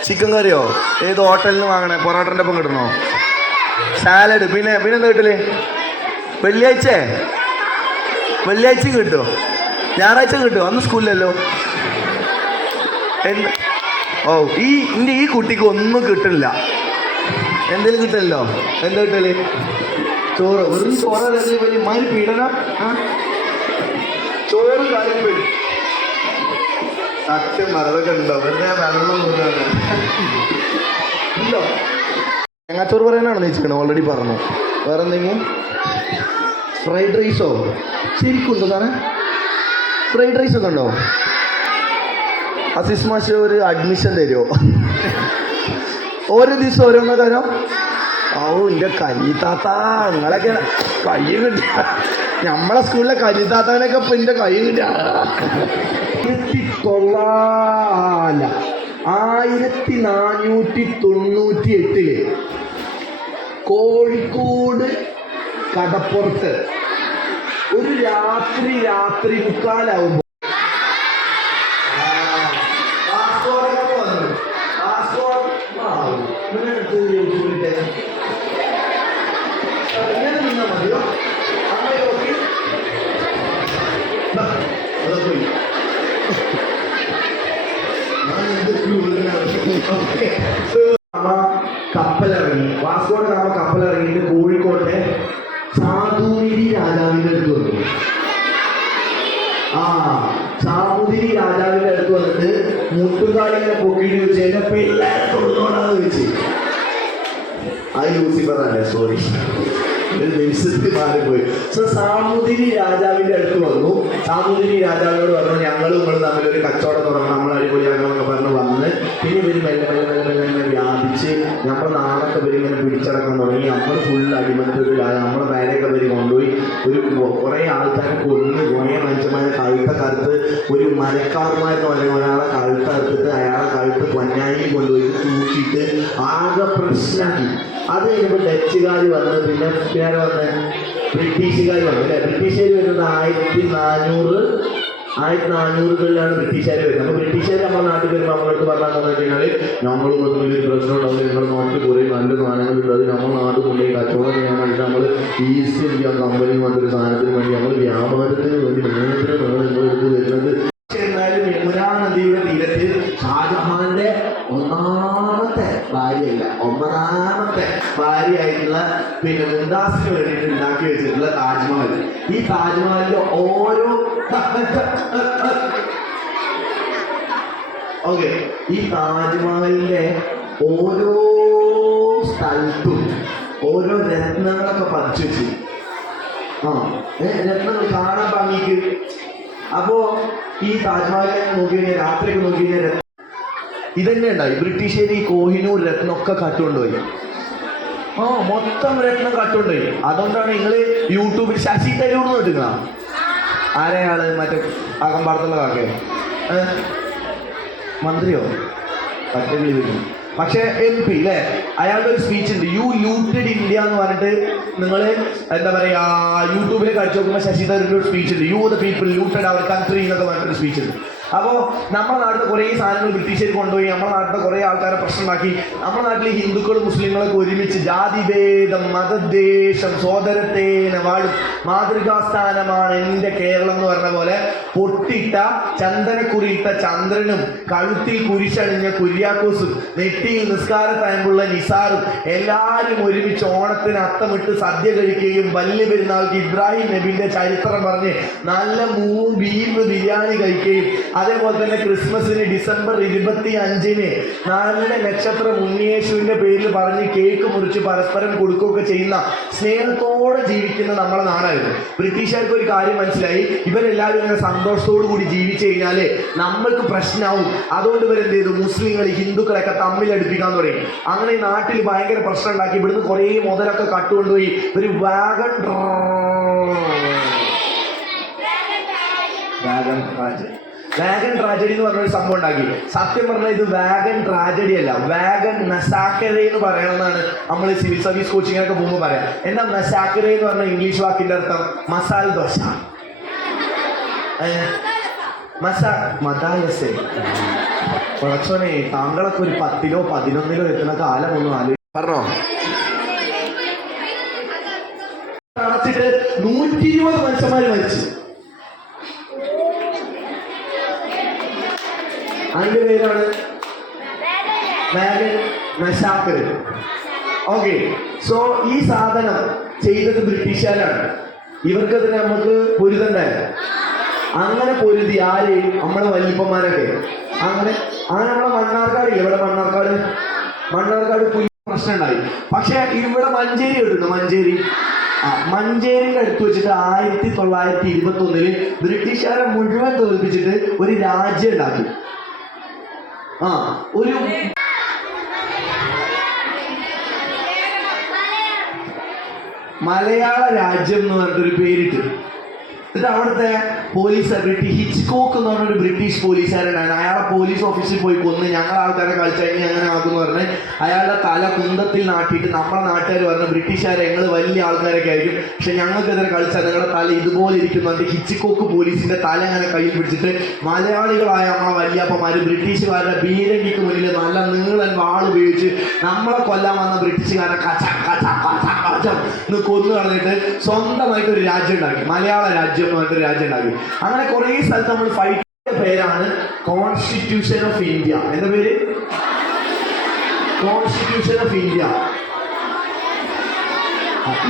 ചിക്കൻ കറിയോ? ഏത് ഹോട്ടലിൽ നിന്ന് വാങ്ങണേ? പൊറോട്ടൻ്റെ ഒപ്പം കിട്ടണോ? സാലഡ്. പിന്നെന്താ കിട്ടല്? വെള്ളിയാഴ്ച കിട്ടുമോ? ഞായറാഴ്ച കിട്ടുമോ? അന്ന് സ്കൂളിലല്ലോ. ഈ കുട്ടിക്ക് ഒന്നും കിട്ടില്ല. എന്തെങ്കിലും കിട്ടില്ലല്ലോ. എന്താ കിട്ടല്? ചോറ്. വെറും ചോറ് വലിയ പീഡനം. ചോറ് കാര്യം വരും. സത്യം മറതൊക്കെ ഉണ്ടോ? വെറുതെ വെള്ളം ഇല്ലോ. തേങ്ങാച്ചോറ് പറയാനാണ് നീച്ചിക്കണം. ഓൾറെഡി പറഞ്ഞു. വേറെ എന്തെങ്കിലും? ഫ്രൈഡ് റൈസോ? ശരിക്കുണ്ടോ സാറേ? ഫ്രൈഡ് റൈസ് ഒക്കെ ഉണ്ടോ? അസീസ് മാഷ് ഒരു അഡ്മിഷൻ തരുമോ? ഓരോ ദിവസം ഓരോന്നോ തരോ? എൻ്റെ കഞ്ഞിത്താത്ത, നിങ്ങളൊക്കെ കൈ കിട്ടിയ നമ്മളെ സ്കൂളിലെ കഞ്ഞിത്താത്താനൊക്കെ ഇപ്പം എൻ്റെ കൈ കിട്ടിയ 1498 കോഴിക്കോട് കടപ്പുറത്ത് ഒരു രാത്രി മുക്കാലാവുമ്പോൾ ഇങ്ങനെ നിന്നാൽ മതിയോ? അങ്ങനെ നോക്കി കപ്പലിറങ്ങി. വാസ്കോഡ ഗാമ കപ്പലിറങ്ങിയിട്ട് കോഴിക്കോട്ടെ സാധുനിധി രാജാവിൻ്റെ അടുത്ത് വന്നു. സാമൂതിരി രാജാവിൻ്റെ അടുത്ത് വന്നിട്ട് മുട്ടുകാലിങ്ങനെ പൊക്കിയിട്ട് ചോദിച്ചു, എൻ്റെ പിള്ളേരെ തൊടുന്നോടാന്ന് ചോദിച്ചു. അത് ലൂസിഫർ അല്ലേ, സോറി, മാറിപ്പോയി. സോ സാമൂതിരി രാജാവിൻ്റെ അടുത്ത് വന്നു. സാമൂതിരി രാജാവിനോട് പറഞ്ഞു, ഞങ്ങളും നിങ്ങൾ തമ്മിലൊരു കച്ചവടം തുടങ്ങണം, നമ്മൾ അടിപൊളിയാക്കണമെന്നൊക്കെ പറഞ്ഞ് വന്ന് പിന്നെ ഇവർ മെല്ലെ വ്യാപിച്ച് നമ്മുടെ നാടൊക്കെ ഇവരിങ്ങനെ പിടിച്ചടക്കാൻ തുടങ്ങി. നമ്മൾ ഫുൾ അടിമത്തത്തിലായി. നമ്മളെ പേരെയൊക്കെ ഇവർ കൊണ്ടുപോയി കുറേ ആൾക്കാരെ കൊന്ന് കുറേ മനുഷ്യന്മാരെ കഴുത്ത് ഒരു മരക്കാർമാരെന്ന് പറയുന്ന ഒരാളെ കഴുത്തറുത്തിട്ട് അയാളെ കഴുത്ത് പൊന്നായി കൊണ്ടുപോയി തൂക്കിയിട്ട് ആകെ പ്രശ്നമാക്കി. അത് കഴിഞ്ഞപ്പോൾ ഡച്ചുകാർ വന്ന് പിന്നെ ബ്രിട്ടീഷുകാർ വന്നു അല്ലേ. ബ്രിട്ടീഷുകാർ വരുന്നത് 1400-കളിലാണ് ബ്രിട്ടീഷുകാർ വരുന്നത്. അപ്പോൾ ബ്രിട്ടീഷുകാർ നമ്മുടെ നാട്ടിൽ വരുമ്പോൾ നമ്മളടുത്ത് പറഞ്ഞാൽ കഴിഞ്ഞാൽ ഞങ്ങളും ഒന്നും വലിയൊരു പ്രശ്നം ഉണ്ടാവില്ല, നിങ്ങളുടെ നാട്ടിൽ കുറേ നല്ല സാധനങ്ങളുണ്ട്, അത് നമ്മൾ നാട് കൊണ്ടുപോയി കച്ചവടം ചെയ്യാൻ വേണ്ടി നമ്മൾ ഈസ്റ്റ് ഇന്ത്യ കമ്പനി വന്നൊരു സാധനത്തിന് വേണ്ടി നമ്മൾ വ്യാപാരത്തിന് വേണ്ടി നിങ്ങളെടുത്ത് വരുന്നത്. എന്നാലും യമുനാ നദിയുടെ തീരത്ത് ഷാജഹാന്റെ 9ാമത്തെ ഭാര്യയായിട്ടുള്ള പിന്നെ മുംതാസിന് വേണ്ടിയിട്ട് ഉണ്ടാക്കി വെച്ചിട്ടുള്ള താജ്മഹൽ. ഈ താജ്മഹലിന്റെ ഓരോ ഈ താജ്മഹലിന്റെ ഓരോ സ്ഥലത്തും ഓരോ രത്നങ്ങളൊക്കെ പതിച്ചു വെച്ച് രത്നങ്ങൾ കാണാൻ ഭംഗിക്ക്. അപ്പോ ഈ താജ്മഹലിനെ നോക്കി കഴിഞ്ഞാൽ രാത്രിയൊക്കെ നോക്കി കഴിഞ്ഞാൽ ഇതന്നെ ഉണ്ടായി. ബ്രിട്ടീഷുകാർ ഈ കോഹിനൂർ രത്നമൊക്കെ കട്ടുകൊണ്ടുപോയി. മൊത്തം രത്നം കട്ടുകൊണ്ടുപോയി. അതുകൊണ്ടാണ് നിങ്ങൾ യൂട്യൂബിൽ ശശി തരൂർ കിട്ടുക. ആരെയാള്? മറ്റേ അകമ്പാടത്തുള്ള കാക്കെ മന്ത്രിയോ പറ്റകളി വരും. പക്ഷെ MP അല്ലേ, അയാളുടെ ഒരു സ്പീച്ച് ഉണ്ട്, യു ലൂട്ടഡ് ഇന്ത്യ എന്ന് പറഞ്ഞിട്ട്. നിങ്ങൾ എന്താ പറയുക, യൂട്യൂബിൽ കഴിച്ചു നോക്കുമ്പോൾ ശശി തരൂരിൻ്റെ ഒരു സ്പീച്ച് ഉണ്ട്, you the people looted our country എന്നൊക്കെ പറഞ്ഞിട്ടൊരു സ്പീച്ച് ഉണ്ട്. അപ്പോൾ നമ്മുടെ നാട്ടിൽ കുറേ സാധനങ്ങൾ ബ്രിട്ടീഷുകാർ കൊണ്ടുപോയി നമ്മുടെ നാട്ടിൽ കുറേ ആൾക്കാരെ പ്രശ്നമാക്കി. നമ്മുടെ നാട്ടിൽ ഹിന്ദുക്കളും മുസ്ലിങ്ങളൊക്കെ ഒരുമിച്ച് ജാതിഭേദം മതദ്വേഷം സോദരത്തേന വാഴും മാതൃകാസ്ഥാനമാണ് എൻ്റെ കേരളം എന്ന് പറഞ്ഞ പോലെ പൊട്ടിട്ട ചന്ദനക്കുറിയിട്ട ചന്ദ്രനും കഴുത്തിൽ കുരിശണിഞ്ഞ കുര്യാക്കോസും നെറ്റിയിൽ നിസ്കാരത്തയമ്പുള്ള നിസാറും എല്ലാവരും ഒരുമിച്ച് ഓണത്തിന് അത്തമിട്ട് സദ്യ കഴിക്കുകയും വലിയ പെരുന്നാൾക്ക് ഇബ്രാഹിം നബിന്റെ ചരിത്രം പറഞ്ഞ് നല്ല ബീഫ് ബിരിയാണി കഴിക്കുകയും അതേപോലെ തന്നെ ക്രിസ്മസിന് ഡിസംബർ 25-ന് നല്ല നക്ഷത്രം ഉണ്ണിയേശുവിന്റെ പേരിൽ പറഞ്ഞ് കേക്ക് മുറിച്ച് പരസ്പരം കൊടുക്കുകയൊക്കെ ചെയ്യുന്ന സ്നേഹത്തോടെ ജീവിക്കുന്ന നമ്മളെ നാടായിരുന്നു. ബ്രിട്ടീഷുകാർക്ക് ഒരു കാര്യം മനസ്സിലായി, ഇവരെല്ലാവരും ഇങ്ങനെ സന്തോഷത്തോടു കൂടി ജീവിച്ചു കഴിഞ്ഞാല് നമ്മൾക്ക് പ്രശ്നമാവും. അതുകൊണ്ട് ഇവരെന്ത് ചെയ്തു, മുസ്ലിങ്ങൾ ഹിന്ദുക്കളൊക്കെ തമ്മിലടുപ്പിക്കാൻ തുടങ്ങി. അങ്ങനെ ഈ നാട്ടിൽ ഭയങ്കര പ്രശ്നം ഉണ്ടാക്കി. ഇവിടുന്ന് കുറേ മുതലൊക്കെ കട്ടുകൊണ്ടുപോയി ഒരു വാഗൺ ട്രാജഡി എന്ന് പറഞ്ഞൊരു സംഭവം ഉണ്ടാക്കി. സത്യം പറഞ്ഞാൽ ഇത് വാഗൺ ട്രാജഡി അല്ല, വാഗൺ മെസാക്കറെ എന്ന് പറയണമെന്നാണ് നമ്മൾ സിവിൽ സർവീസ് കോച്ചിങ്ങിനൊക്കെ പോകുമ്പോൾ പറയാം. എന്താ മെസാക്കറെ എന്ന് പറഞ്ഞ ഇംഗ്ലീഷ് വാക്കിന്റെ അർത്ഥം? മസാല ദോശ. മതാലസേ കുറച്ചോനെ താങ്കളൊക്കെ ഒരു 10-ലോ 11-ലോ എത്തുന്ന കാലം ഒന്നും പറഞ്ഞോ. അടച്ചിട്ട് 120 മനുഷ്യന്മാര് മരിച്ചു. അതിന്റെ പേരാണ് വാഗൺ മെസാക്കർ. ഓക്കെ, സോ ഈ സാധനം ചെയ്തത് ബ്രിട്ടീഷുകാരാണ്. ഇവർക്കതിന് നമുക്ക് പൊരുതണ്ടേ? അങ്ങനെ പൊരുതി ആര്? നമ്മളെ വല്യപ്പന്മാരൊക്കെ. അങ്ങനെ നമ്മളെ മണ്ണാർക്കാട്, ഇവിടെ മണ്ണാർക്കാട് പ്രശ്നം ഉണ്ടായി. പക്ഷെ ഇവിടെ മഞ്ചേരി കിട്ടുന്നു. മഞ്ചേരിയുടെ അടുത്ത് വെച്ചിട്ട് 1921 ബ്രിട്ടീഷുകാരെ മുഴുവൻ തോൽപ്പിച്ചിട്ട് ഒരു രാജ്യം ഉണ്ടാക്കി. ഒരു മലയാള രാജ്യം എന്ന് പറഞ്ഞിട്ടൊരു പേരിട്ട്. എന്നിട്ട് അവിടുത്തെ പോലീസ് ഹിച്ച്കോക്ക് എന്ന് പറഞ്ഞൊരു ബ്രിട്ടീഷ് പോലീസുകാരനായിരുന്നു. അയാളെ പോലീസ് ഓഫീസിൽ പോയി കൊന്ന് ഞങ്ങളെ ആൾക്കാരെ കളിച്ചഴിഞ്ഞ് അങ്ങനെ ആക്കുമെന്ന് പറഞ്ഞ് അയാളുടെ തല കുന്തത്തിൽ നാട്ടിയിട്ട് നമ്മളെ നാട്ടുകാർ പറഞ്ഞ ബ്രിട്ടീഷുകാരെ ഞങ്ങൾ വലിയ ആൾക്കാരൊക്കെ ആയിരിക്കും, പക്ഷെ ഞങ്ങൾക്കെതിരെ കളിച്ചാൽ നിങ്ങളുടെ തല ഇതുപോലെ ഇരിക്കുന്നുണ്ട്. ഹിച്ച്കോക്ക് പോലീസിന്റെ തല അങ്ങനെ കയ്യിൽ പിടിച്ചിട്ട് മലയാളികളായ നമ്മളെ വല്യപ്പന്മാര് ബ്രിട്ടീഷുകാരുടെ ബീരങ്കിക്ക് മുന്നിൽ നല്ല നീളൻ വാളുപയോഗിച്ച് നമ്മളെ കൊല്ലാൻ വന്ന ബ്രിട്ടീഷുകാരെ കൊന്നു കളഞ്ഞിട്ട് സ്വന്തമായിട്ട് ഒരു രാജ്യം ഉണ്ടാക്കി, മലയാള രാജ്യം എന്ന് പറഞ്ഞിട്ട് രാജ്യം ഉണ്ടാക്കി. അങ്ങനെ കുറെ സ്ഥലത്ത് നമ്മൾ ഫൈറ്റ് പേരാണ് കോൺസ്റ്റിറ്റ്യൂഷൻ ഓഫ് ഇന്ത്യ. എന്താ പേര്? Constitution of India.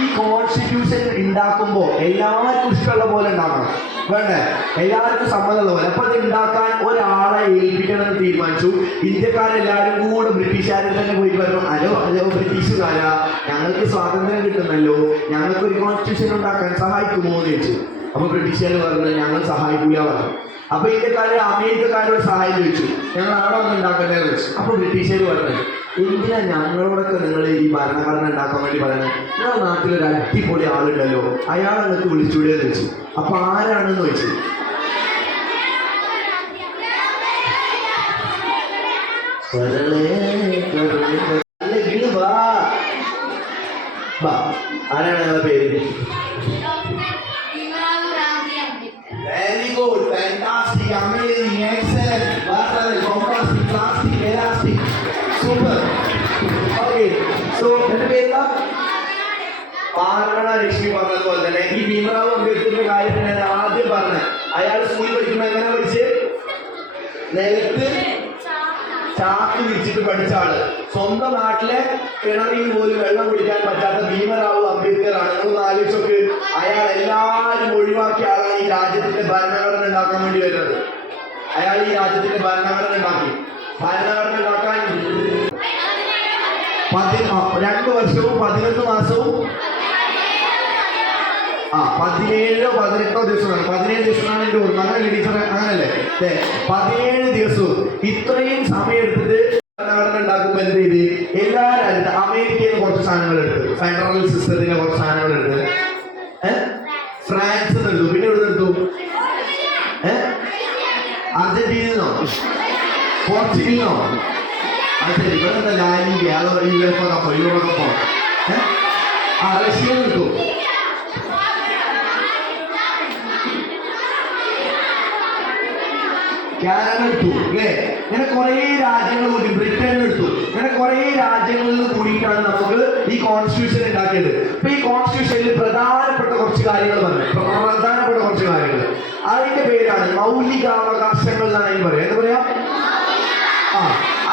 ഈ കോൺസ്റ്റിറ്റ്യൂഷൻ ഉണ്ടാക്കുമ്പോ എല്ലാവർക്കും ഇഷ്ടമുള്ള പോലെ ഉണ്ടാക്കണം, വേണ്ടേ? എല്ലാവർക്കും സമ്മതമുള്ള പോലെ. അപ്പൊ അത് ഉണ്ടാക്കാൻ ഒരാളെ ഏൽപ്പിക്കണമെന്ന് തീരുമാനിച്ചു. ഇന്ത്യക്കാരെല്ലാവരും കൂടെ ബ്രിട്ടീഷുകാരിൽ തന്നെ പോയിട്ട് പറഞ്ഞു, ഹലോ ബ്രിട്ടീഷുകാരാ, ഞങ്ങൾക്ക് സ്വാതന്ത്ര്യം കിട്ടുന്നല്ലോ, ഞങ്ങൾക്ക് ഒരു കോൺസ്റ്റിറ്റ്യൂഷൻ ഉണ്ടാക്കാൻ സഹായിക്കുമോ എന്ന് ചോദിച്ചു. അപ്പൊ ബ്രിട്ടീഷുകാർ പറഞ്ഞു ഞങ്ങൾ സഹായിക്കൂല പറഞ്ഞു. അപ്പൊ ഇന്ത്യക്കാര് അമേരിക്കക്കാരോട് സഹായം ചോദിച്ചു, ഞങ്ങൾ അവിടെ ഒന്നും ഉണ്ടാക്കണ്ടേ വെച്ചു. അപ്പൊ ബ്രിട്ടീഷുകാർ പറഞ്ഞു, എന്തിനാ ഞങ്ങളോടൊക്കെ നിങ്ങൾ ഈ ഭരണഘടന ഉണ്ടാക്കാൻ വേണ്ടി പറയുന്നത്? നിങ്ങളുടെ നാട്ടിലൊരു അടിപൊളി ആളുണ്ടല്ലോ, അയാൾ നിങ്ങൾക്ക് വിളിച്ചൂടെന്ന് വെച്ചു. അപ്പൊ ആരാണെന്ന് വെച്ചു. ആരാണ് ഞങ്ങളുടെ പേര്? Very good, fantastic, amazing, excellent, fantastic, fantastic, elastic, super. Okay, so എന്റെ പേര് പാർവണ ലക്ഷ്മി പറഞ്ഞതുപോലെ തന്നെ ഈ ഭീമറാവ് അംബേദ്കറിന്റെ കാര്യം ഞാൻ ആദ്യം പറഞ്ഞത്. അയാൾ സ്കൂളിൽ പഠിക്കുമ്പോൾ എങ്ങനെ പഠിച്ച്? നിലത്ത് ചാക്ക് വിരിച്ചിട്ട് പഠിച്ച ആള്. സ്വന്തം നാട്ടിലെ കിണറിൽ പോലും വെള്ളം കുടിക്കാൻ പറ്റാത്ത ഭീമറാവു അംബേദ്കർ ആണ്. നിങ്ങളൊന്ന് ആലോചിച്ചൊക്കെ, അയാൾ എല്ലാവരും ഒഴിവാക്കിയ ആളാണ് ഈ രാജ്യത്തിന്റെ ഭരണഘടന ഉണ്ടാക്കാൻ വേണ്ടി വരുന്നത്. അയാൾ ഈ രാജ്യത്തിന്റെ ഭരണഘടന ഉണ്ടാക്കി. ഭരണഘടന ഉണ്ടാക്കാൻ 2 വർഷവും 11 മാസവും 17 or 18 ദിവസമാണ്. 17 ദിവസമാണ് എൻ്റെ ഓർമ്മ. അങ്ങനെ ടീച്ചർ അങ്ങനല്ലേ? 17 ദിവസവും ഇത്രയും സമയം എടുത്തിട്ട് ഭരണഘടന ഉണ്ടാക്കുമ്പോൾ എന്ത് ചെയ്ത് എല്ലാ രാജ്യത്ത് അമേരിക്കയിൽ നിന്ന് കുറച്ച് സാധനങ്ങൾ എടുത്ത്, ഫെഡറൽ സിസ്റ്റത്തിന്റെ കുറച്ച് സാധനങ്ങൾ എടുത്ത്, ഫ്രാൻസ് എടുത്തു, പിന്നെ എവിടെ എടുത്തു? അർജന്റീനോ പോർച്ചുഗലിനോ? ശരി, ഇവിടെ എന്താ ലാലിഗ, അതോ യുഎഫ കപ്പോ യൂറോ കപ്പോ? റഷ്യ എടുത്തു. क्या കാനഡ എടുത്തു അല്ലേ, ഇങ്ങനെ കുറെ രാജ്യങ്ങൾ കൂടി, ബ്രിട്ടൻ എടുത്തു, ഇങ്ങനെ കുറെ രാജ്യങ്ങളിൽ കൂടിയിട്ടാണ് നമുക്ക് ഈ കോൺസ്റ്റിറ്റ്യൂഷൻ ഉണ്ടാക്കിയത്. അപ്പൊ ഈ കോൺസ്റ്റിറ്റ്യൂഷനിൽ പ്രധാനപ്പെട്ട കുറച്ച് കാര്യങ്ങൾ പറഞ്ഞു, പ്രധാനപ്പെട്ട കുറച്ച് കാര്യങ്ങൾ, അതിന്റെ പേരാണ് മൗലികാവകാശങ്ങൾ എന്നാണ് അതിന് പറയാം. എന്താ പറയാ?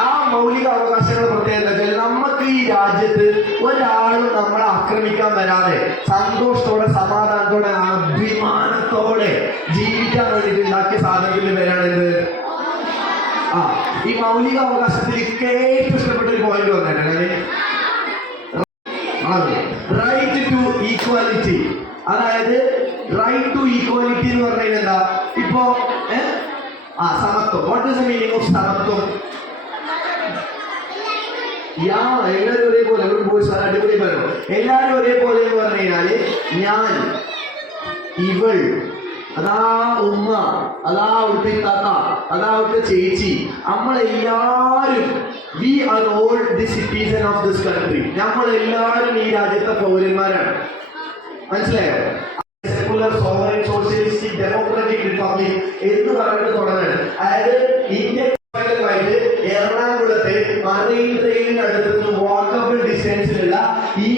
ആ മൗലിക അവകാശങ്ങളുടെ പ്രത്യേകത വെച്ചാൽ നമുക്ക് ഈ രാജ്യത്ത് ഒരാളും നമ്മളെ ആക്രമിക്കാൻ വരാതെ സന്തോഷത്തോടെ, സമാധാനത്തോടെ, അഭിമാനത്തോടെ ജീവിക്കാൻ വേണ്ടിയിട്ട് ഉണ്ടാക്കിയ സാധനത്തിന്റെ പേരാണ് എന്ത്? ഈ മൗലിക അവകാശത്തിൽ ഏറ്റവും ഇഷ്ടപ്പെട്ട ഒരു പോയിന്റ് പറഞ്ഞിട്ടുണ്ട്, റൈറ്റ് ടു ഈക്വാലിറ്റി. അതായത് റൈറ്റ് ടു ഈക്വാലിറ്റി എന്ന് പറഞ്ഞാൽ എന്താ? ഇപ്പോ സമത്വം. What is the meaning of സമത്വം? എല്ലാവരും ഒരേപോലെ, അടിപൊളി പറഞ്ഞു, എല്ലാവരും ഒരേപോലെ എന്ന് പറഞ്ഞു കഴിഞ്ഞാല് ഞാൻ, ഇവൾ, അതാ ഉമ്മ, അതാ അവിടുത്തെ താത്ത, അതാ അവിടുത്തെ ചേച്ചി, നമ്മളെല്ലാരും we are all the citizen of this country. നമ്മളെല്ലാരും ഈ രാജ്യത്തെ പൗരന്മാരാണ്. മനസ്സിലായോ? Secular, sovereign, socialistic, democratic republic എന്ന് പറഞ്ഞിട്ട് തുടങ്ങാണ്. അതായത് ഇന്ത്യ എറണാകുളത്തെ മറൈൻ ട്രെയിനിന് അടുത്ത് വാക്കബിൾ ഡിസ്റ്റൻസിലുള്ള ഈ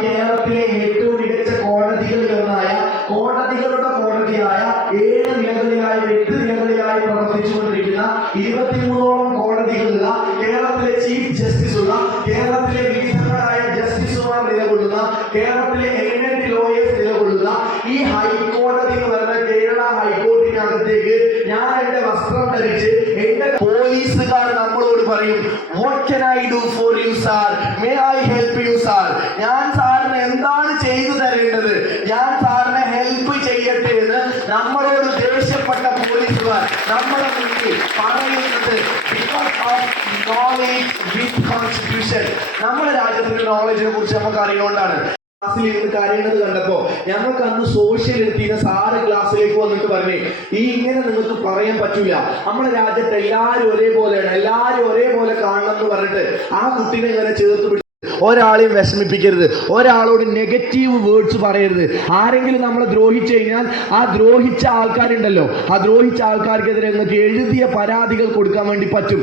കേരളത്തിലെ ഏറ്റവും മികച്ച കോടതികളിലൊന്നായ, കോടതികളുടെ കോടതിയായ 7 നിലകളിലായി 8 നിലകളിലായി പ്രവർത്തിച്ചുകൊണ്ടിരിക്കുന്ന 23ഓളം കോടതികളുള്ള, കേരളത്തിലെ ചീഫ് ജസ്റ്റിസ് ഉള്ള, കേരളത്തിലെ വിവിധങ്ങളായ ജസ്റ്റിസുമാർ നിലകൊള്ളുന്ന, കേരളത്തിലെ എമിനന്റ് ലോയേഴ്സ് നിലകൊള്ളുന്ന ഈ ഹൈക്കോടതി എന്ന് പറയുന്ന കേരള ഹൈക്കോടതിനകത്തേക്ക് ഞാൻ എന്റെ വസ്ത്രം ധരിച്ച് എന്റെ പോലീസുകാർ നമ്മളോട് പറയും, what can I do for you sir, may I help you sir, ഞാൻ സാറിന് എന്താണ് ചെയ്തു തരേണ്ടത്, ഞാൻ സാറിനെ ഹെൽപ്പ് ചെയ്യട്ടെ എന്ന് നമ്മളോട് ദേഷ്യപ്പെട്ട പോലീസുകാർ നമ്മളെ മുന്നിൽ പറയുന്നത് because of knowledge with constitution. നമ്മുടെ രാജ്യത്തിന്റെ നോളജിനെ കുറിച്ച് നമുക്ക് അറിയുകൊണ്ടാണ്. ക്ലാസ്സിൽ ഇരുന്ന് കരയുന്നത് കണ്ടപ്പോ ഞങ്ങൾക്ക് അന്ന് സോഷ്യൽ എടുത്തിരുന്ന സാറ് ക്ലാസ്സിലേക്ക് വന്നിട്ട് പറഞ്ഞേ, ഈ ഇങ്ങനെ നിങ്ങൾക്ക് പറയാൻ പറ്റൂല, നമ്മുടെ രാജ്യത്ത് എല്ലാവരും ഒരേപോലെയാണ്, എല്ലാവരും ഒരേപോലെ കാണണം എന്ന് പറഞ്ഞിട്ട് ആ കുട്ടീനെ ഇങ്ങനെ ചേർത്ത് ഒരാളെയും വിഷമിപ്പിക്കരുത്, ഒരാളോട് നെഗറ്റീവ് വേർഡ്സ് പറയരുത്. ആരെങ്കിലും നമ്മളെ ദ്രോഹിച്ചു കഴിഞ്ഞാൽ ആ ദ്രോഹിച്ച ആൾക്കാരുണ്ടല്ലോ, ആ ദ്രോഹിച്ച ആൾക്കാർക്കെതിരെ നിങ്ങൾക്ക് എഴുതിയ പരാതികൾ കൊടുക്കാൻ വേണ്ടി പറ്റും.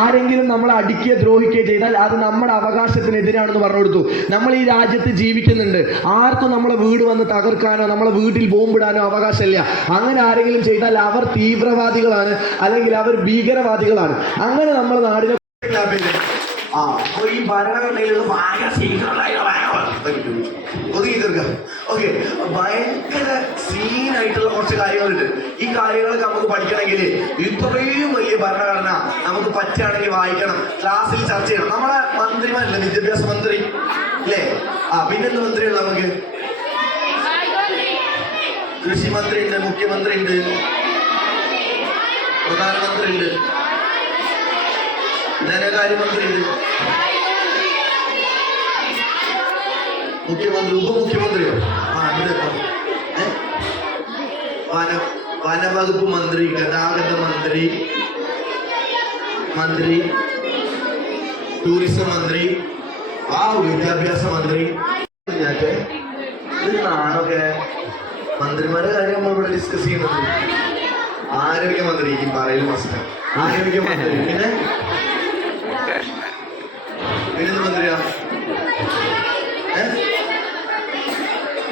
ആരെങ്കിലും നമ്മളെ അടിക്കുകയോ ദ്രോഹിക്കുകയോ ചെയ്താൽ അത് നമ്മുടെ അവകാശത്തിനെതിരാണെന്ന് പറഞ്ഞു കൊടുത്തു. നമ്മൾ ഈ രാജ്യത്ത് ജീവിക്കുന്നുണ്ട്, ആർക്കും നമ്മളെ വീട് വന്ന് തകർക്കാനോ നമ്മളെ വീട്ടിൽ ബോംബിടാനോ അവകാശമില്ല. അങ്ങനെ ആരെങ്കിലും ചെയ്താൽ അവർ തീവ്രവാദികളാണ്, അല്ലെങ്കിൽ അവർ ഭീകരവാദികളാണ്. അങ്ങനെ നമ്മുടെ നാടിനെ ഈ ഭരണഘടനയിലുള്ള ഭയങ്കര സീനായിട്ടുള്ള കുറച്ച് കാര്യങ്ങളുണ്ട്. ഈ കാര്യങ്ങളൊക്കെ നമുക്ക് പഠിക്കണമെങ്കിൽ ഇത്രയും വലിയ ഭരണഘടന നമുക്ക് പറ്റുകയാണെങ്കിൽ വായിക്കണം, ക്ലാസ്സിൽ ചർച്ച ചെയ്യണം. നമ്മളെ മന്ത്രിമാരല്ലേ, വിദ്യാഭ്യാസ മന്ത്രി അല്ലേ? പിന്നെന്ത് മന്ത്രിയുണ്ട് നമുക്ക്? കൃഷി മന്ത്രി ഉണ്ട്, മുഖ്യമന്ത്രി ഉണ്ട്, പ്രധാനമന്ത്രി ഉണ്ട്, ധനകാര്യമന്ത്രി ഉണ്ട്, മുഖ്യമന്ത്രി, ഉപമുഖ്യമന്ത്രിയോ? വനവകുപ്പ് മന്ത്രി, ഗതാഗത മന്ത്രി, ടൂറിസം മന്ത്രി, വിദ്യാഭ്യാസ മന്ത്രി. ഇതാണൊക്കെ മന്ത്രിമാരുടെ കാര്യം നമ്മളിവിടെ ഡിസ്കസ് ചെയ്യുന്നത്. ആരോഗ്യമന്ത്രി ഈ പറയൽ മസ്റ്റ്, ആരോഗ്യമന്ത്രി. പിന്നെന്ത് മന്ത്രിയാ?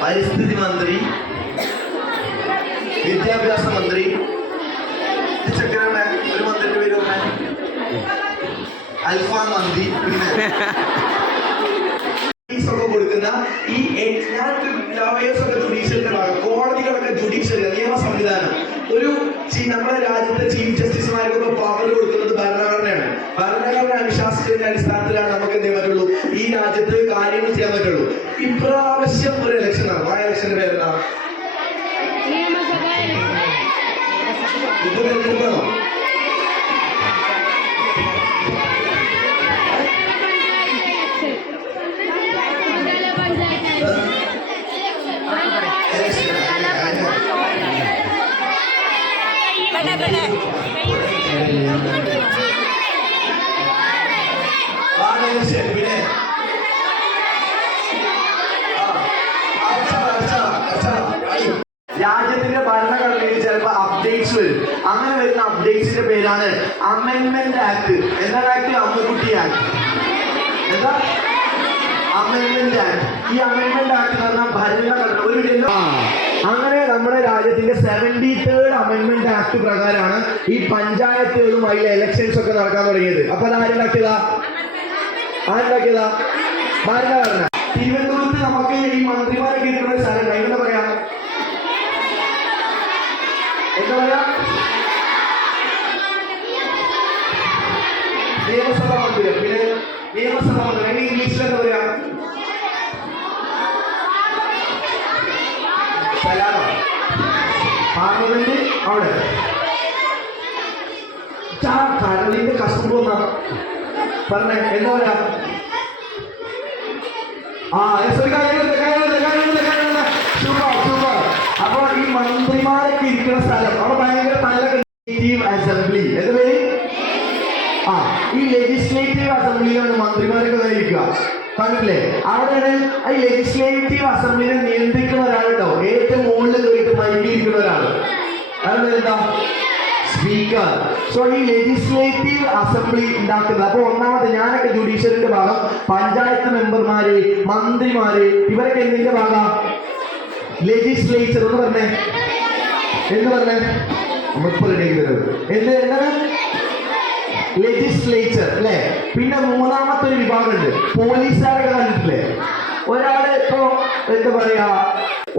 പരിസ്ഥിതി മന്ത്രി, വിദ്യാഭ്യാസ മന്ത്രി. ചക്കരമ്മ ഒരു മന്ത്രിയുടെ പേര് പറഞ്ഞ അൽഫാം മന്ത്രി. പിന്നെ കൊടുക്കുന്ന ഈ ലോയേഴ്സ് ഒക്കെ ജുഡീഷ്യലിന്റെ ഭാഗം, കോടതികളൊക്കെ ജുഡീഷ്യൽ നിയമ സംവിധാനം. ഒരു നമ്മുടെ രാജ്യത്തെ ചീഫ് ജസ്റ്റിസുമാർക്കൊക്കെ പവർ കൊടുക്കുന്നത് ഭരണഘടനയാണ്. ഭരണഘടന അനുശാസനത്തിന്റെ അടിസ്ഥാനത്തിലാണ് നമുക്ക് എന്ത് ചെയ്യാൻ പറ്റുള്ളൂ, ഈ രാജ്യത്ത് കാര്യങ്ങൾ ചെയ്യാൻ പറ്റുള്ളൂ. ഇപ്രാവശ്യം ഒരു ഇലക്ഷൻ നടന്നു. ആ ഇലക്ഷന്റെ പേരെന്താ? ഇപ്പൊ തെരഞ്ഞെടുപ്പാണോ? പിന്നെ രാജ്യത്തിന്റെ ഭരണഘടനയിൽ ചിലപ്പോൾ അപ്ഡേറ്റ്സ് വരും. അങ്ങനെ വരുന്ന അപ്ഡേറ്റ്സിന്റെ പേര് വേണ്ടിയിട്ടാണ് അമെൻമെന്റ് ആക്ട്. എന്താണ് ആക്ട്? അമ്മുക്കുട്ടി ആക്ട്. എന്താ അമെൻമെന്റ് ആക്ട്? ഈ അമെൻമെന്റ് ആക്ട് എന്ന് പറഞ്ഞാൽ ഭരണഘടന ഒരു അങ്ങനെ നമ്മുടെ രാജ്യത്തിന്റെ 73rd അമെൻമെന്റ് ആക്ട് പ്രകാരമാണ് ഈ പഞ്ചായത്തുകളും അതിലെ ഇലക്ഷൻസ് ഒക്കെ നടക്കാൻ തുടങ്ങിയത്. അപ്പൊ ആരുണ്ടാക്കിയതാ? ഭരണഘടന. തിരുവനന്തപുരത്ത് നമുക്ക് ഈ മന്ത്രിമാരൊക്കെ ഇരിക്കുന്ന ഒരു സ്ഥലം എന്താ പറയാ? നിയമസഭാ മന്ദിരം. പിന്നെ നിയമസഭാ മന്ദിരം ഇംഗ്ലീഷിൽ എന്താ പറയാ? പാർലമെന്റ് അവിടെ കടലിന്റെ കഷ്ടം പോന്ന പറഞ്ഞ എന്താ പറയാ? സൂപ്പർ. അപ്പൊ ഈ മന്ത്രിമാരൊക്കെ ഇരിക്കുന്ന സ്ഥലം അവിടെ ഭയങ്കര നല്ല ലെജിസ്ലേറ്റീവ് അസംബ്ലി. എന്താ പേര്? ഈ ലെജിസ്ലേറ്റീവ് അസംബ്ലിയിലാണ് മന്ത്രിമാരൊക്കെ ഇരിക്കുക. കണ്ടില്ലേ? അവിടെയാണ് ഈ ലെജിസ്ലേറ്റീവ് അസംബ്ലിനെ നിയന്ത്രിക്കുന്ന ഒരാളുണ്ടോ? ഏറ്റവും മുകളിൽ പോയിട്ട് മൈക്കിയിരിക്കുന്ന ഒരാള്. അതാണ് എന്താ? സ്പീക്കർ. സോ ഈ ലെജിസ്ലേറ്റീവ് അസംബ്ലി ഉണ്ടാക്കുന്നത്. അപ്പൊ ഒന്നാമത് ഞാനൊക്കെ ജുഡീഷ്യറിന്റെ ഭാഗം, പഞ്ചായത്ത് മെമ്പർമാര്, മന്ത്രിമാര്, ഇവരൊക്കെ എന്തിന്റെ ഭാഗം? ലെജിസ്ലേച്ചർ. എന്ന് പറഞ്ഞേ എന്താണ് ലെജിസ്ലേച്ചർ അല്ലെ? പിന്നെ മൂന്നാമത്തെ ഒരു വിഭാഗമുണ്ട്, പോലീസുകാരൊക്കെ കണ്ടിട്ടില്ലേ? ഒരാള് ഇപ്പൊ എന്താ പറയാ,